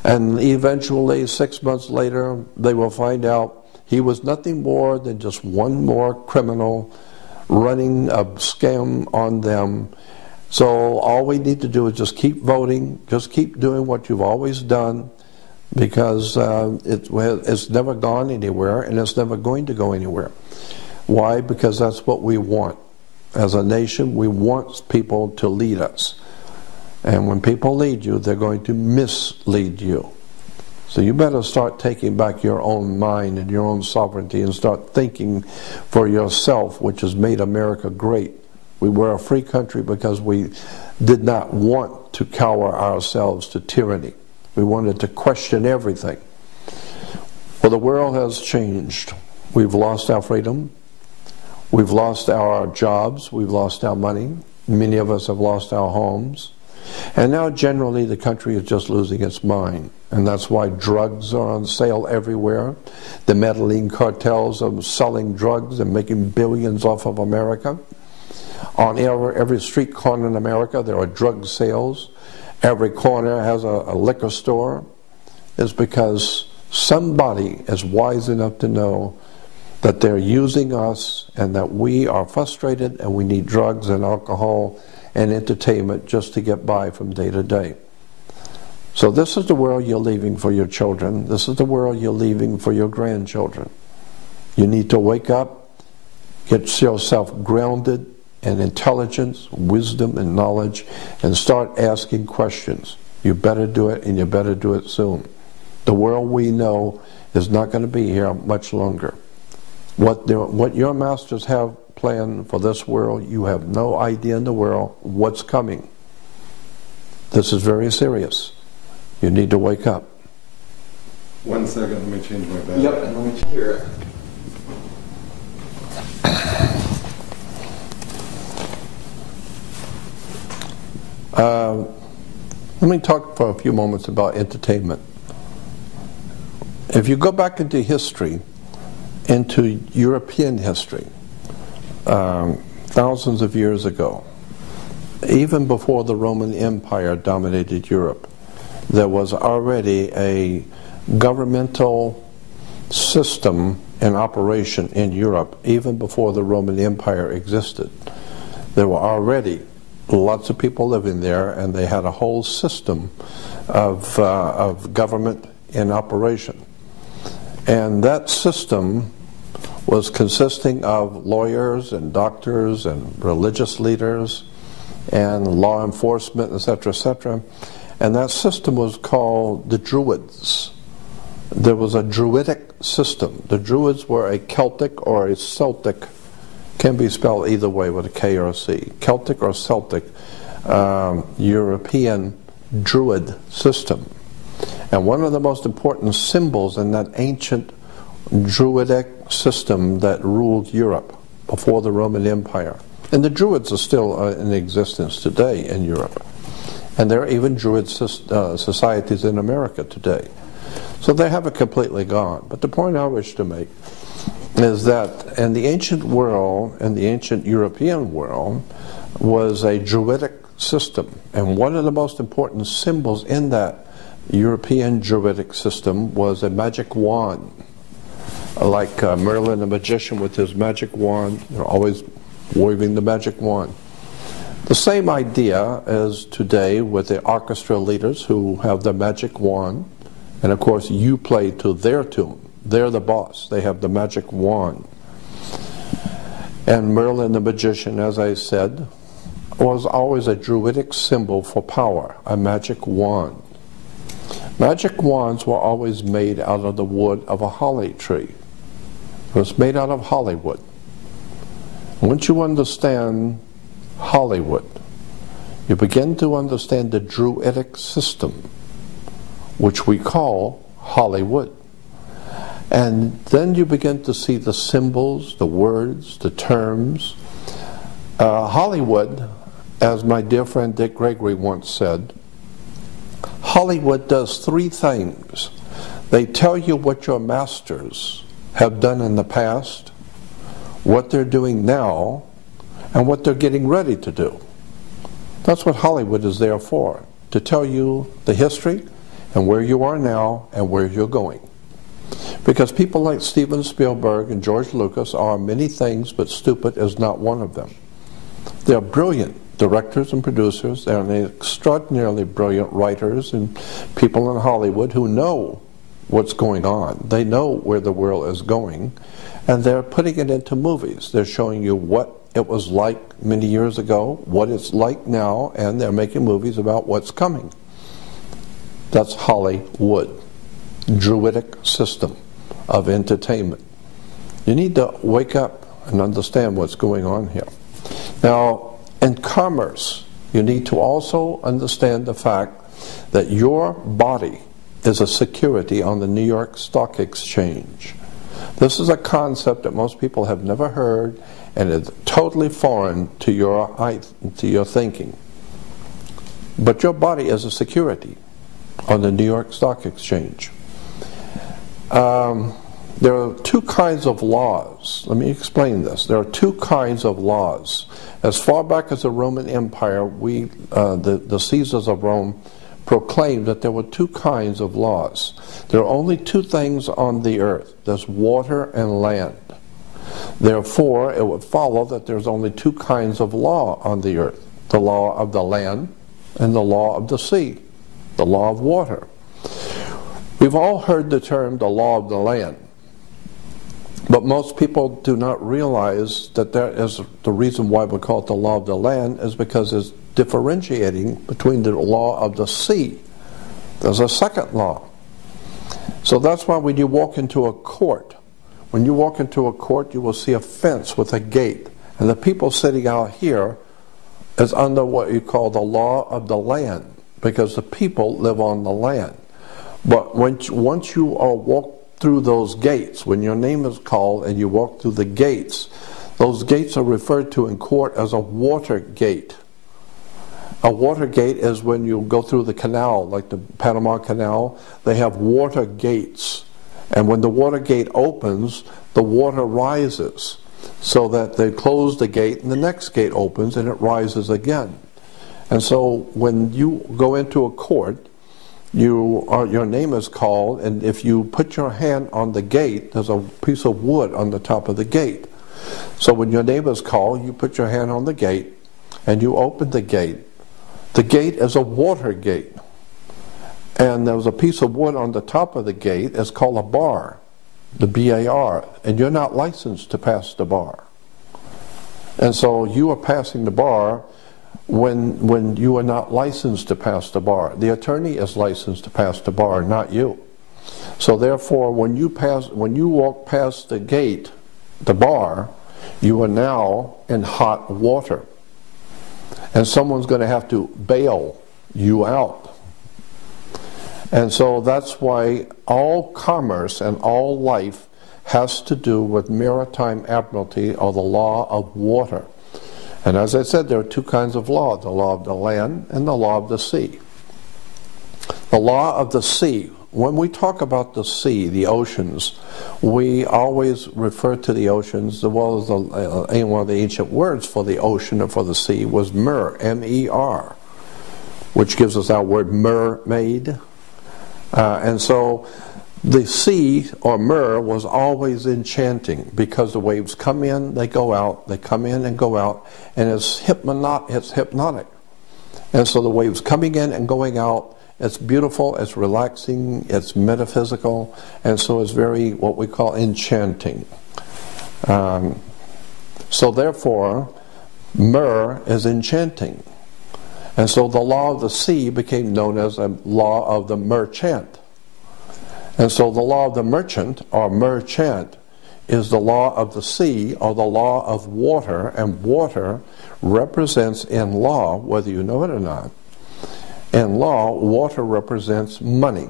and eventually 6 months later they will find out he was nothing more than just one more criminal running a scam on them. So all we need to do is just keep voting, just keep doing what you've always done, because it's never gone anywhere, and it's never going to go anywhere. Why? Because that's what we want. As a nation, we want people to lead us. And when people lead you, they're going to mislead you. So you better start taking back your own mind and your own sovereignty and start thinking for yourself, which has made America great. We were a free country because we did not want to cower ourselves to tyranny. We wanted to question everything. Well, the world has changed. We've lost our freedom. We've lost our jobs. We've lost our money. Many of us have lost our homes. And now generally the country is just losing its mind. And that's why drugs are on sale everywhere. The meddling cartels are selling drugs and making billions off of America. On every street corner in America there are drug sales. Every corner has a liquor store. It's because somebody is wise enough to know that they're using us and that we are frustrated and we need drugs and alcohol and entertainment just to get by from day to day. So this is the world you're leaving for your children. This is the world you're leaving for your grandchildren. You need to wake up, get yourself grounded in intelligence, wisdom, and knowledge, and start asking questions. You better do it, and you better do it soon. The world we know is not going to be here much longer. What your masters have planned for this world, you have no idea in the world what's coming. This is very serious. You need to wake up. 1 second, let me change my battery. Yep, and let me hear it. Let me talk for a few moments about entertainment. If you go back into history, into European history, thousands of years ago, even before the Roman Empire dominated Europe, there was already a governmental system in operation in Europe, even before the Roman Empire existed. There were already lots of people living there, and they had a whole system of government in operation. And that system was consisting of lawyers and doctors and religious leaders and law enforcement, etc., etc. And that system was called the Druids. There was a Druidic system. The Druids were a Celtic or a Celtic, can be spelled either way with a K or a C, Celtic or Celtic European Druid system. And one of the most important symbols in that ancient Druidic system that ruled Europe before the Roman Empire, and the Druids are still in existence today in Europe, and there are even Druid societies in America today. So they haven't completely gone. But the point I wish to make is that in the ancient world, in the ancient European world, was a Druidic system. And one of the most important symbols in that European Druidic system was a magic wand. Like Merlin the magician with his magic wand, they're always waving the magic wand. The same idea as today with the orchestra leaders who have the magic wand, and of course you play to their tune. They're the boss. They have the magic wand. And Merlin the magician, as I said, was always a Druidic symbol for power, a magic wand. Magic wands were always made out of the wood of a holly tree. It was made out of Hollywood. Once you understand Hollywood, you begin to understand the Druidic system, which we call Hollywood. And then you begin to see the symbols, the words, the terms. Hollywood, as my dear friend Dick Gregory once said, Hollywood does three things. They tell you what your masters have done in the past, what they're doing now, and what they're getting ready to do. That's what Hollywood is there for, to tell you the history and where you are now and where you're going. Because people like Steven Spielberg and George Lucas are many things, but stupid is not one of them. They're brilliant directors and producers, and extraordinarily brilliant writers and people in Hollywood who know what's going on. They know where the world is going, and they're putting it into movies. They're showing you what it was like many years ago, what it's like now, and they're making movies about what's coming. That's Hollywood, druidic system of entertainment. You need to wake up and understand what's going on here. Now, in commerce, you need to also understand the fact that your body is a security on the New York Stock Exchange. This is a concept that most people have never heard, and it's totally foreign to your thinking. But your body is a security on the New York Stock Exchange. There are two kinds of laws. Let me explain this. There are two kinds of laws. As far back as the Roman Empire, the Caesars of Rome proclaimed that there were two kinds of laws. There are only two things on the earth. There's water and land. Therefore, it would follow that there's only two kinds of law on the earth. The law of the land and the law of the sea. The law of water. We've all heard the term the law of the land. But most people do not realize that that is the reason why we call it the law of the land is because it's differentiating between the law of the sea. There's a second law. So that's why when you walk into a court, you will see a fence with a gate. And the people sitting out here is under what you call the law of the land, because the people live on the land. But once you walk through those gates, when your name is called and you walk through the gates, those gates are referred to in court as a water gate. A water gate is when you go through the canal, like the Panama Canal, they have water gates. And when the water gate opens, the water rises, so that they close the gate and the next gate opens and it rises again. And so when you go into a court, your name is called, and if you put your hand on the gate, there's a piece of wood on the top of the gate. So when your name is called, you put your hand on the gate and you open the gate. The gate is a water gate. And there's a piece of wood on the top of the gate. It's called a bar, the B-A-R. And you're not licensed to pass the bar. And so you are passing the bar when you are not licensed to pass the bar. The attorney is licensed to pass the bar, not you. So therefore, when you walk past the gate, the bar, you are now in hot water. And someone's going to have to bail you out. And so that's why all commerce and all life has to do with maritime admiralty, or the law of water. And as I said, there are two kinds of law, the law of the land and the law of the sea. The law of the sea, when we talk about the sea, the oceans, we always refer to the oceans, well as one of the ancient words for the ocean or for the sea was mer, M-E-R, which gives us our word mermaid. And so the sea, or mer, was always enchanting, because the waves come in, they go out, they come in and go out, and it's hypnotic. And so the waves coming in and going out, it's beautiful, it's relaxing, it's metaphysical, and so it's very, what we call, enchanting. So therefore, mer is enchanting. And so the law of the sea became known as a law of the merchant. And so the law of the merchant, or merchant, is the law of the sea, or the law of water, and water represents in law, whether you know it or not, in law, water represents money.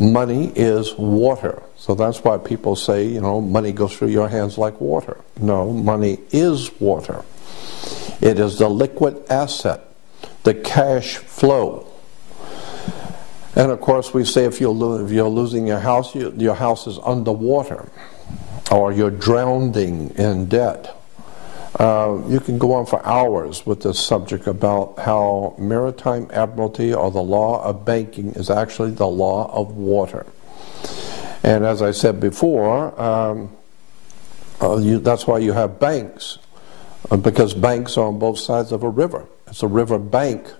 Money is water. So that's why people say, money goes through your hands like water. No, money is water. It is the liquid asset, the cash flow. And of course we say if you're losing your house is underwater, or you're drowning in debt. You can go on for hours with this subject about how maritime admiralty, or the law of banking, is actually the law of water. And as I said before, that's why you have banks, because banks are on both sides of a river. It's a river bank,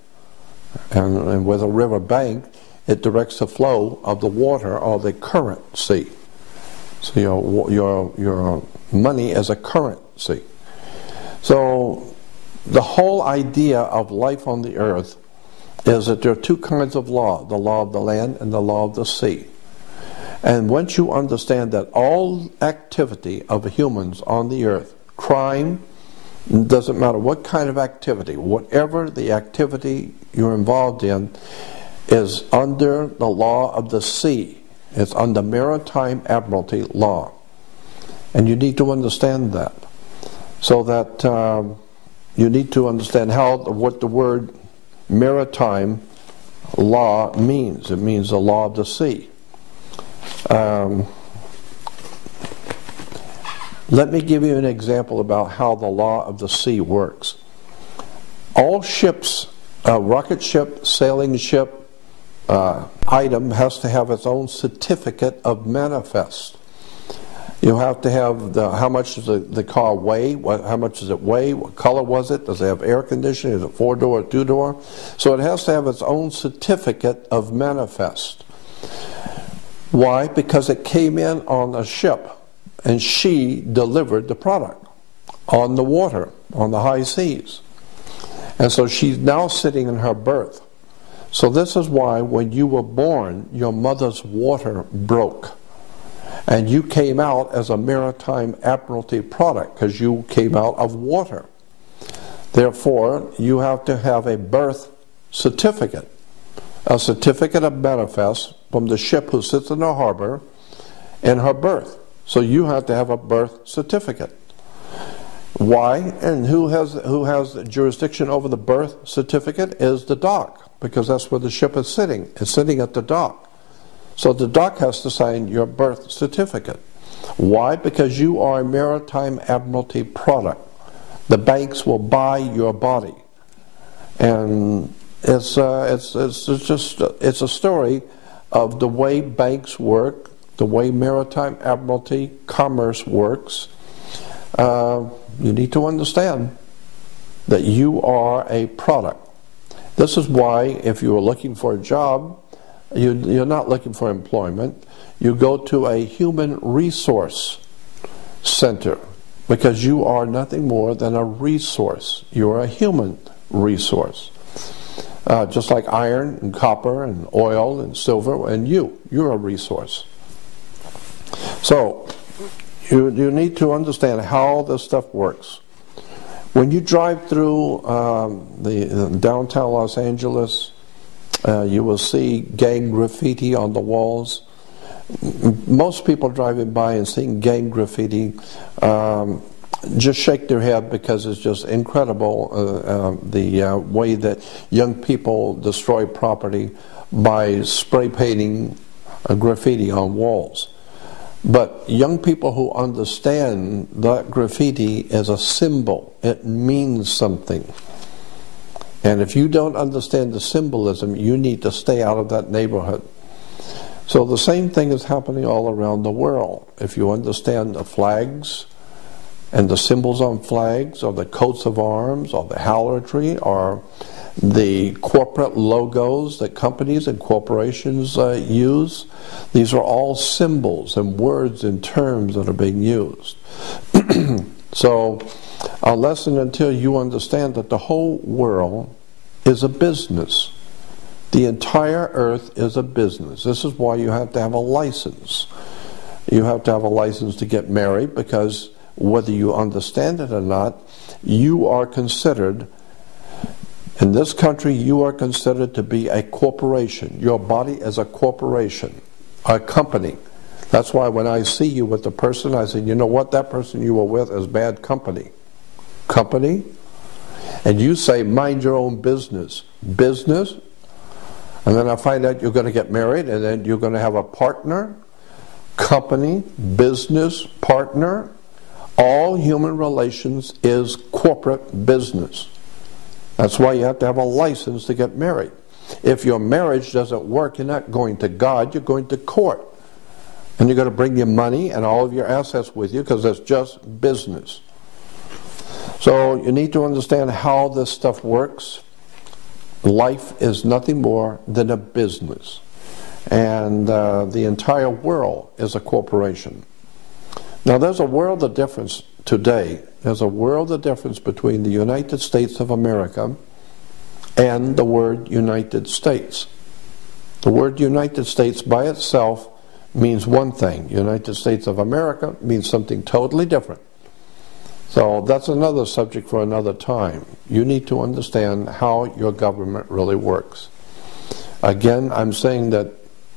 and with a river bank, it directs the flow of the water, or the currency. So your money is a currency. So the whole idea of life on the earth is that there are two kinds of law, the law of the land and the law of the sea. And once you understand that all activity of humans on the earth, crime, doesn't matter what kind of activity, whatever the activity you're involved in, is under the law of the sea. It's under maritime admiralty law. And you need to understand that. So that you need to understand what the word maritime law means. It means the law of the sea. Let me give you an example about how the law of the sea works. All ships, rocket ship, sailing ship, item has to have its own certificate of manifest. You have to have how much does the car weigh, how much does it weigh, what color was it, does it have air conditioning, is it 4-door or 2-door? So it has to have its own certificate of manifest. Why? Because it came in on a ship and she delivered the product on the water, on the high seas. And so she's now sitting in her berth. So this is why when you were born, your mother's water broke. And you came out as a maritime admiralty product because you came out of water. Therefore, you have to have a birth certificate, a certificate of manifest from the ship who sits in the harbor in her berth. So you have to have a birth certificate. Why? And who has jurisdiction over the birth certificate is the dock, because that's where the ship is sitting. It's sitting at the dock. So the dock has to sign your birth certificate. Why? Because you are a maritime admiralty product. The banks will buy your body. And it's a story of the way banks work, the way maritime admiralty commerce works. You need to understand that you are a product. This is why if you are looking for a job, you're not looking for employment. You go to a human resource center because you are nothing more than a resource. You're a human resource. Just like iron and copper and oil and silver, and you're a resource. So you need to understand how this stuff works. When you drive through the downtown Los Angeles, you will see gang graffiti on the walls. Most people driving by and seeing gang graffiti just shake their head because it's just incredible the way that young people destroy property by spray painting graffiti on walls. But young people who understand that graffiti is a symbol, it means something. And if you don't understand the symbolism, you need to stay out of that neighborhood. So the same thing is happening all around the world. If you understand the flags and the symbols on flags, or the coats of arms, or the harlotry, or the corporate logos that companies and corporations use, these are all symbols and words and terms that are being used. So unless and until you understand that the whole world is a business, the entire earth is a business. This is why you have to have a license. You have to have a license to get married, because whether you understand it or not, you are considered, in this country, you are considered to be a corporation. Your body is a corporation, a company. That's why when I see you with the person, I say, you know what, that person you were with is bad company. Company? And you say, mind your own business. Business? And then I find out you're going to get married, and then you're going to have a partner. Company, business, partner. All human relations is corporate business. That's why you have to have a license to get married. If your marriage doesn't work, you're not going to God, you're going to court. And you're going to bring your money and all of your assets with you, because it's just business. So you need to understand how this stuff works. Life is nothing more than a business. And the entire world is a corporation. Now there's a world of difference today, there's a world of difference between the United States of America and the word United States. The word United States by itself means one thing. United States of America means something totally different. So that's another subject for another time. You need to understand how your government really works. Again, I'm saying that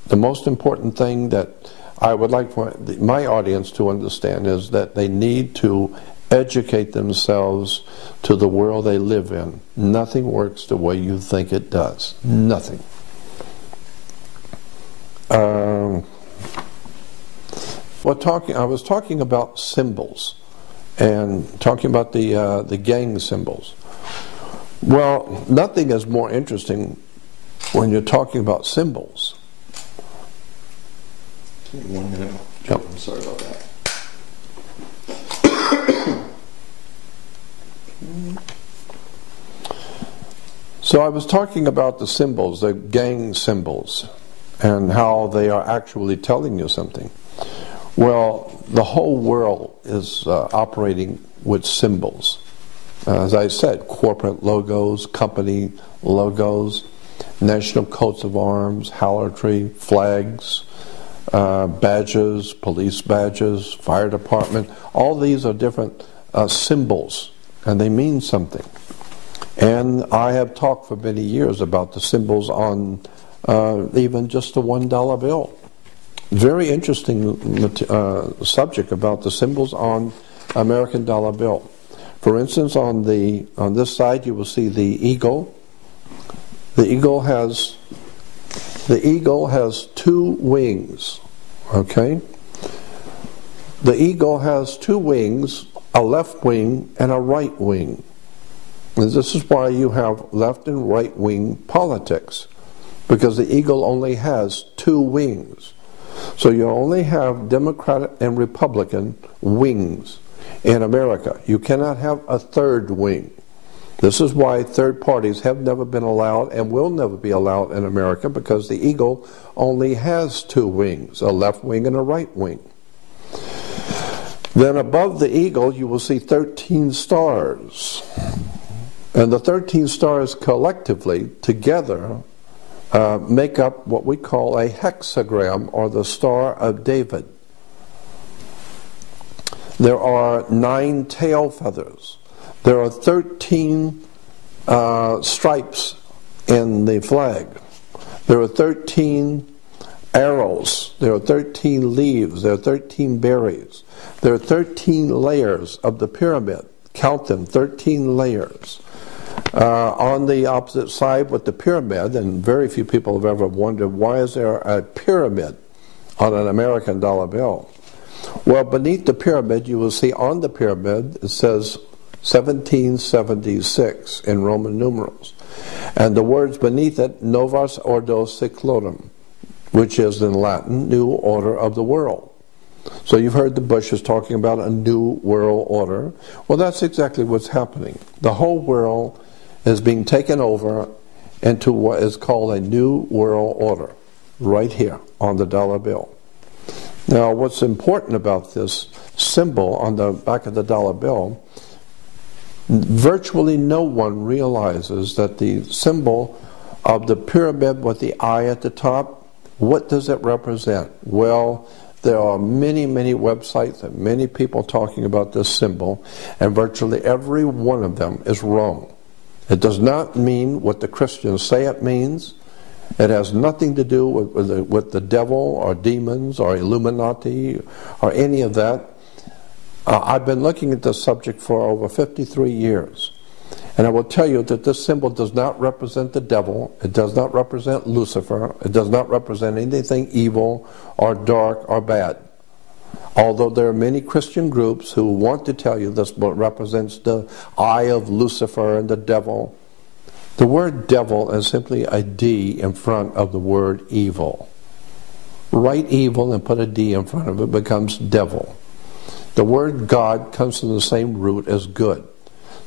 the most important thing that I would like for my audience to understand is that they need to educate themselves to the world they live in. Nothing works the way you think it does. Nothing. I was talking about symbols and talking about the gang symbols. Well, nothing is more interesting when you're talking about symbols. 1 minute. Yep. I'm sorry about that. So I was talking about the symbols, the gang symbols, and how they are actually telling you something. Well, the whole world is operating with symbols. As I said, corporate logos, company logos, national coats of arms, harlotry, flags, badges, police badges, fire department. All these are different symbols, and they mean something. And I have talked for many years about the symbols on even just the $1 bill. Very interesting subject about the symbols on American dollar bill. For instance, on this side you will see the eagle. The eagle has two wings. Okay? The eagle has two wings, a left wing and a right wing. And this is why you have left and right wing politics, because the eagle only has two wings. So you only have Democratic and Republican wings in America. You cannot have a third wing. This is why third parties have never been allowed and will never be allowed in America, because the eagle only has two wings, a left wing and a right wing. Then above the eagle you will see 13 stars. And the 13 stars collectively, together, make up what we call a hexagram, or the Star of David. There are 9 tail feathers. There are 13 stripes in the flag. There are 13 arrows. There are 13 leaves. There are 13 berries. There are 13 layers of the pyramid. Count them, 13 layers. On the opposite side with the pyramid, and very few people have ever wondered, why is there a pyramid on an American dollar bill? Well, beneath the pyramid, you will see on the pyramid, it says 1776 in Roman numerals. And the words beneath it, Novus Ordo Seclorum, which is in Latin, New Order of the World. So you've heard the Bushes talking about a new world order. Well, that's exactly what's happening. The whole world is being taken over into what is called a new world order, right here on the dollar bill. Now, what's important about this symbol on the back of the dollar bill, virtually no one realizes that the symbol of the pyramid with the eye at the top, what does it represent? Well, there are many, many websites and many people talking about this symbol, and virtually every one of them is wrong. It does not mean what the Christians say it means. It has nothing to do with the devil or demons or Illuminati or any of that. I've been looking at this subject for over 53 years. And I will tell you that this symbol does not represent the devil. It does not represent Lucifer. It does not represent anything evil or dark or bad. Although there are many Christian groups who want to tell you this represents the eye of Lucifer and the devil. The word devil is simply a D in front of the word evil. Write evil and put a D in front of it, becomes devil. The word God comes from the same root as good.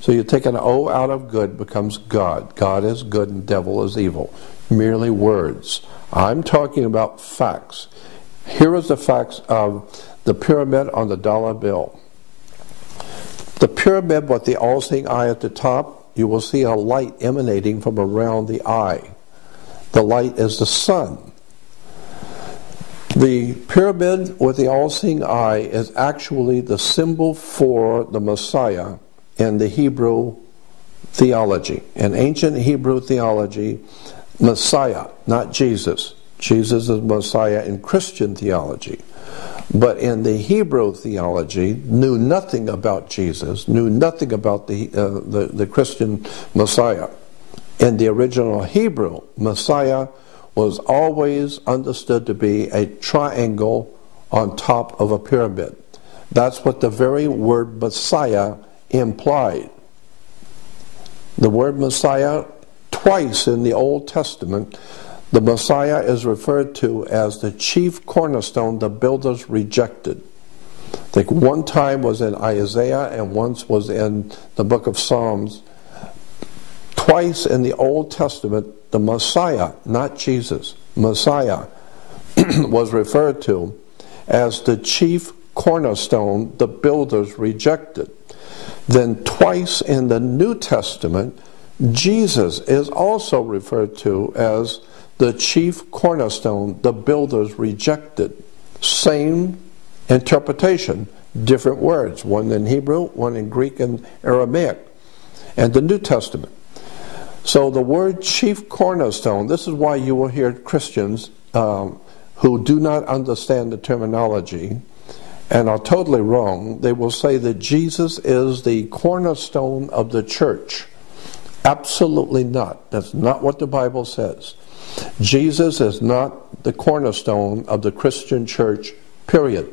So you take an O out of good, becomes God. God is good and devil is evil. Merely words. I'm talking about facts. Here is the facts of the pyramid on the dollar bill. The pyramid with the all-seeing eye at the top, you will see a light emanating from around the eye. The light is the sun. The pyramid with the all-seeing eye is actually the symbol for the Messiah in the Hebrew theology. In ancient Hebrew theology, Messiah, not Jesus. Jesus is Messiah in Christian theology. But in the Hebrew theology, knew nothing about Jesus, knew nothing about the Christian Messiah. In the original Hebrew, Messiah was always understood to be a triangle on top of a pyramid. That's what the very word Messiah implied. The word Messiah, twice in the Old Testament, the Messiah is referred to as the chief cornerstone the builders rejected. I think one time was in Isaiah and once was in the book of Psalms. Twice in the Old Testament, the Messiah, not Jesus, Messiah, was referred to as the chief cornerstone the builders rejected. Then twice in the New Testament, Jesus is also referred to as the chief cornerstone the builders rejected. Same interpretation, different words, one in Hebrew, one in Greek and Aramaic, and the New Testament. So the word chief cornerstone, this is why you will hear Christians who do not understand the terminology and are totally wrong. They will say that Jesus is the cornerstone of the church. Absolutely not. That's not what the Bible says. Jesus is not the cornerstone of the Christian church, period.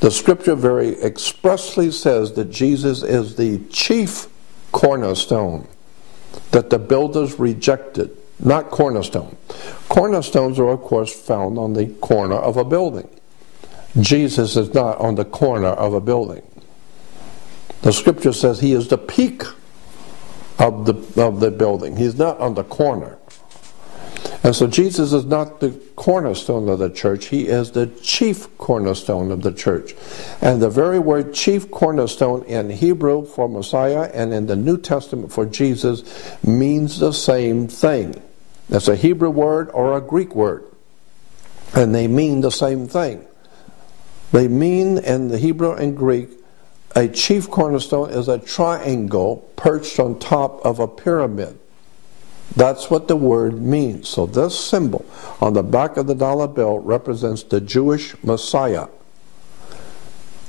The scripture very expressly says that Jesus is the chief cornerstone that the builders rejected, not cornerstone. Cornerstones are, of course, found on the corner of a building. Jesus is not on the corner of a building. The scripture says he is the peak of the building. He's not on the corner. And so Jesus is not the cornerstone of the church. He is the chief cornerstone of the church. And the very word chief cornerstone in Hebrew for Messiah and in the New Testament for Jesus means the same thing. It's a Hebrew word or a Greek word. And they mean the same thing. They mean in the Hebrew and Greek, a chief cornerstone is a triangle perched on top of a pyramid. That's what the word means. So this symbol on the back of the dollar bill represents the Jewish Messiah.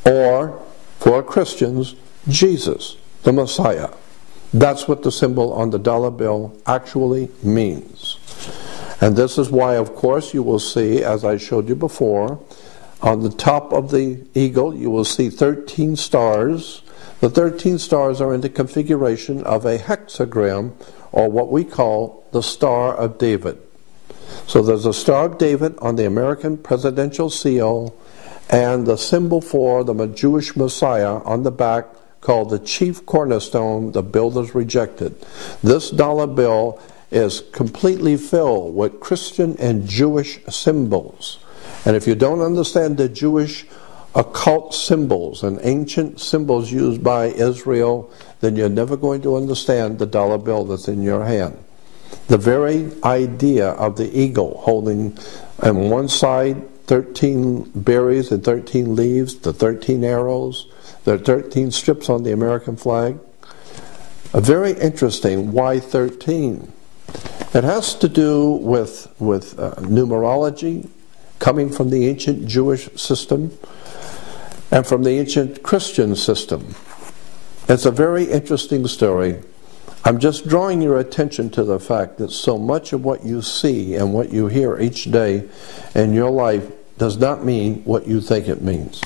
Or, for Christians, Jesus, the Messiah. That's what the symbol on the dollar bill actually means. And this is why, of course, you will see, as I showed you before, on the top of the eagle, you will see 13 stars. The 13 stars are in the configuration of a hexagram, or what we call the Star of David. So there's a Star of David on the American presidential seal, and the symbol for the Jewish Messiah on the back, called the chief cornerstone the builders rejected. This dollar bill is completely filled with Christian and Jewish symbols. And if you don't understand the Jewish occult symbols and ancient symbols used by Israel, then you're never going to understand the dollar bill that's in your hand. The very idea of the eagle holding on one side 13 berries and 13 leaves, the 13 arrows, the 13 strips on the American flag. Very interesting. Why 13? It has to do with numerology, coming from the ancient Jewish system and from the ancient Christian system. It's a very interesting story. I'm just drawing your attention to the fact that so much of what you see and what you hear each day in your life does not mean what you think it means.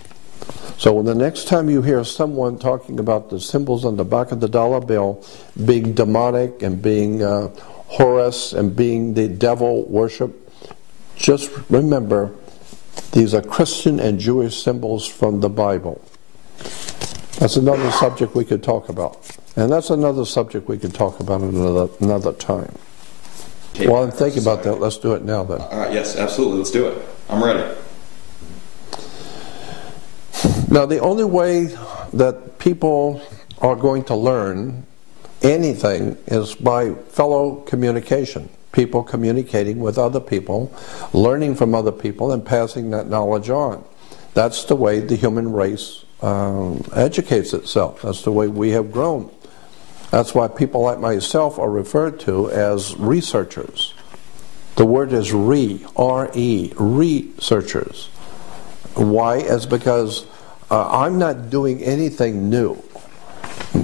So when the next time you hear someone talking about the symbols on the back of the dollar bill being demonic and being Horus and being the devil worship, just remember these are Christian and Jewish symbols from the Bible. That's another subject we could talk about. And that's another subject we could talk about another time. Okay. Well, I'm thinking about that. Let's do it now then. Yes, absolutely. Let's do it. I'm ready. Now, the only way that people are going to learn anything is by fellow communication. People communicating with other people, learning from other people, and passing that knowledge on. That's the way the human race educates itself. That's the way we have grown. That's why people like myself are referred to as researchers. The word is R-E, researchers. Why? It's because I'm not doing anything new.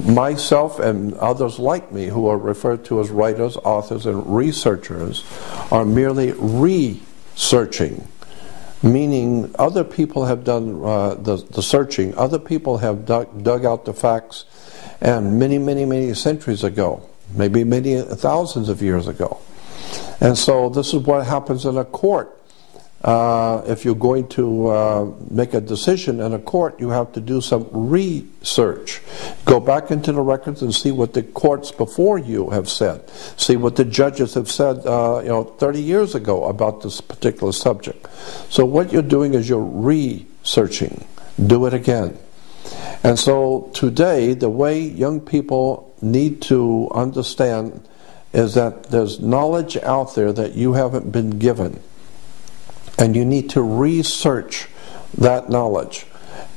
Myself and others like me, who are referred to as writers, authors, and researchers, are merely researching, meaning other people have done the searching, other people have dug out the facts, and many centuries ago, maybe many thousands of years ago. And so this is what happens in a court. If you're going to make a decision in a court, you have to do some research. Go back into the records and see what the courts before you have said. See what the judges have said 30 years ago about this particular subject. So what you're doing is you're researching. Do it again. And so today, the way young people need to understand is that there's knowledge out there that you haven't been given. And you need to research that knowledge.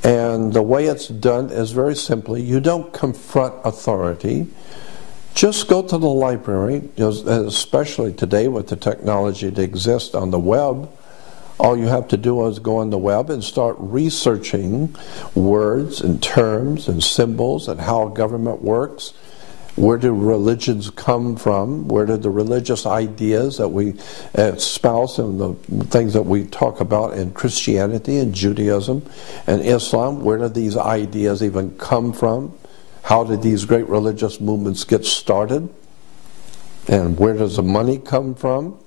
And the way it's done is very simply, you don't confront authority. Just go to the library, especially today with the technology that exists on the web. All you have to do is go on the web and start researching words and terms and symbols and how government works. Where do religions come from? Where do the religious ideas that we espouse and the things that we talk about in Christianity and Judaism and Islam, where do these ideas even come from? How did these great religious movements get started? And where does the money come from?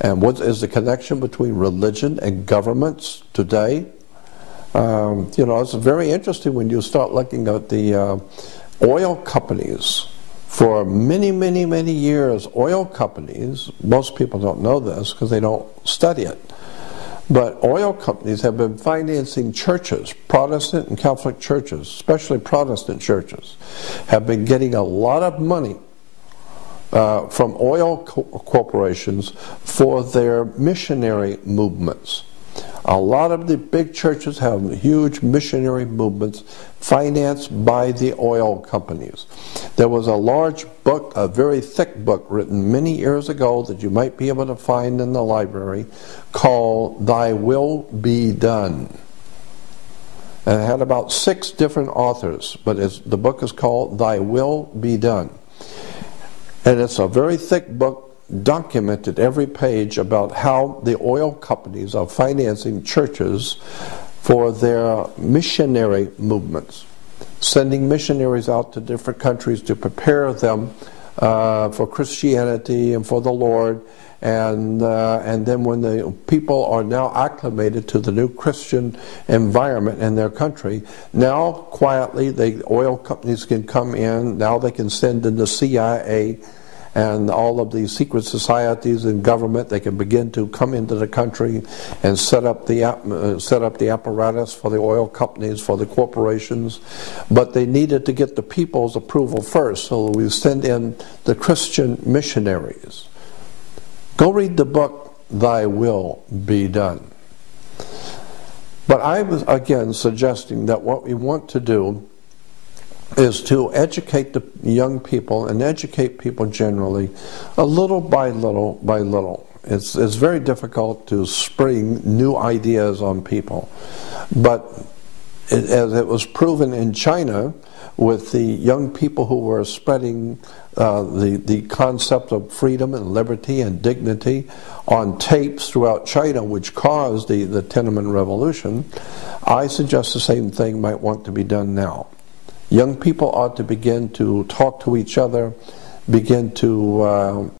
And what is the connection between religion and governments today? It's very interesting when you start looking at the oil companies. For many years, oil companies, most people don't know this because they don't study it, but oil companies have been financing churches, Protestant and Catholic churches, especially Protestant churches, have been getting a lot of money from oil corporations for their missionary movements. A lot of the big churches have huge missionary movements financed by the oil companies. There was a large book, a very thick book, written many years ago that you might be able to find in the library called Thy Will Be Done. And it had about 6 different authors, but the book is called Thy Will Be Done. And it's a very thick book, documented every page about how the oil companies are financing churches for their missionary movements, sending missionaries out to different countries to prepare them for Christianity and for the Lord, and then when the people are now acclimated to the new Christian environment in their country, now quietly the oil companies can come in, now they can send in the CIA and all of these secret societies and government. They can begin to come into the country and set up the apparatus for the oil companies, for the corporations. But they needed to get the people's approval first, so we send in the Christian missionaries. Go read the book, Thy Will Be Done. But I was again suggesting that what we want to do is to educate the young people and educate people generally a little by little by little. It's very difficult to spring new ideas on people. But as it was proven in China with the young people who were spreading the concept of freedom and liberty and dignity on tapes throughout China, which caused the Tiananmen Revolution, I suggest the same thing might want to be done now. Young people ought to begin to talk to each other, begin to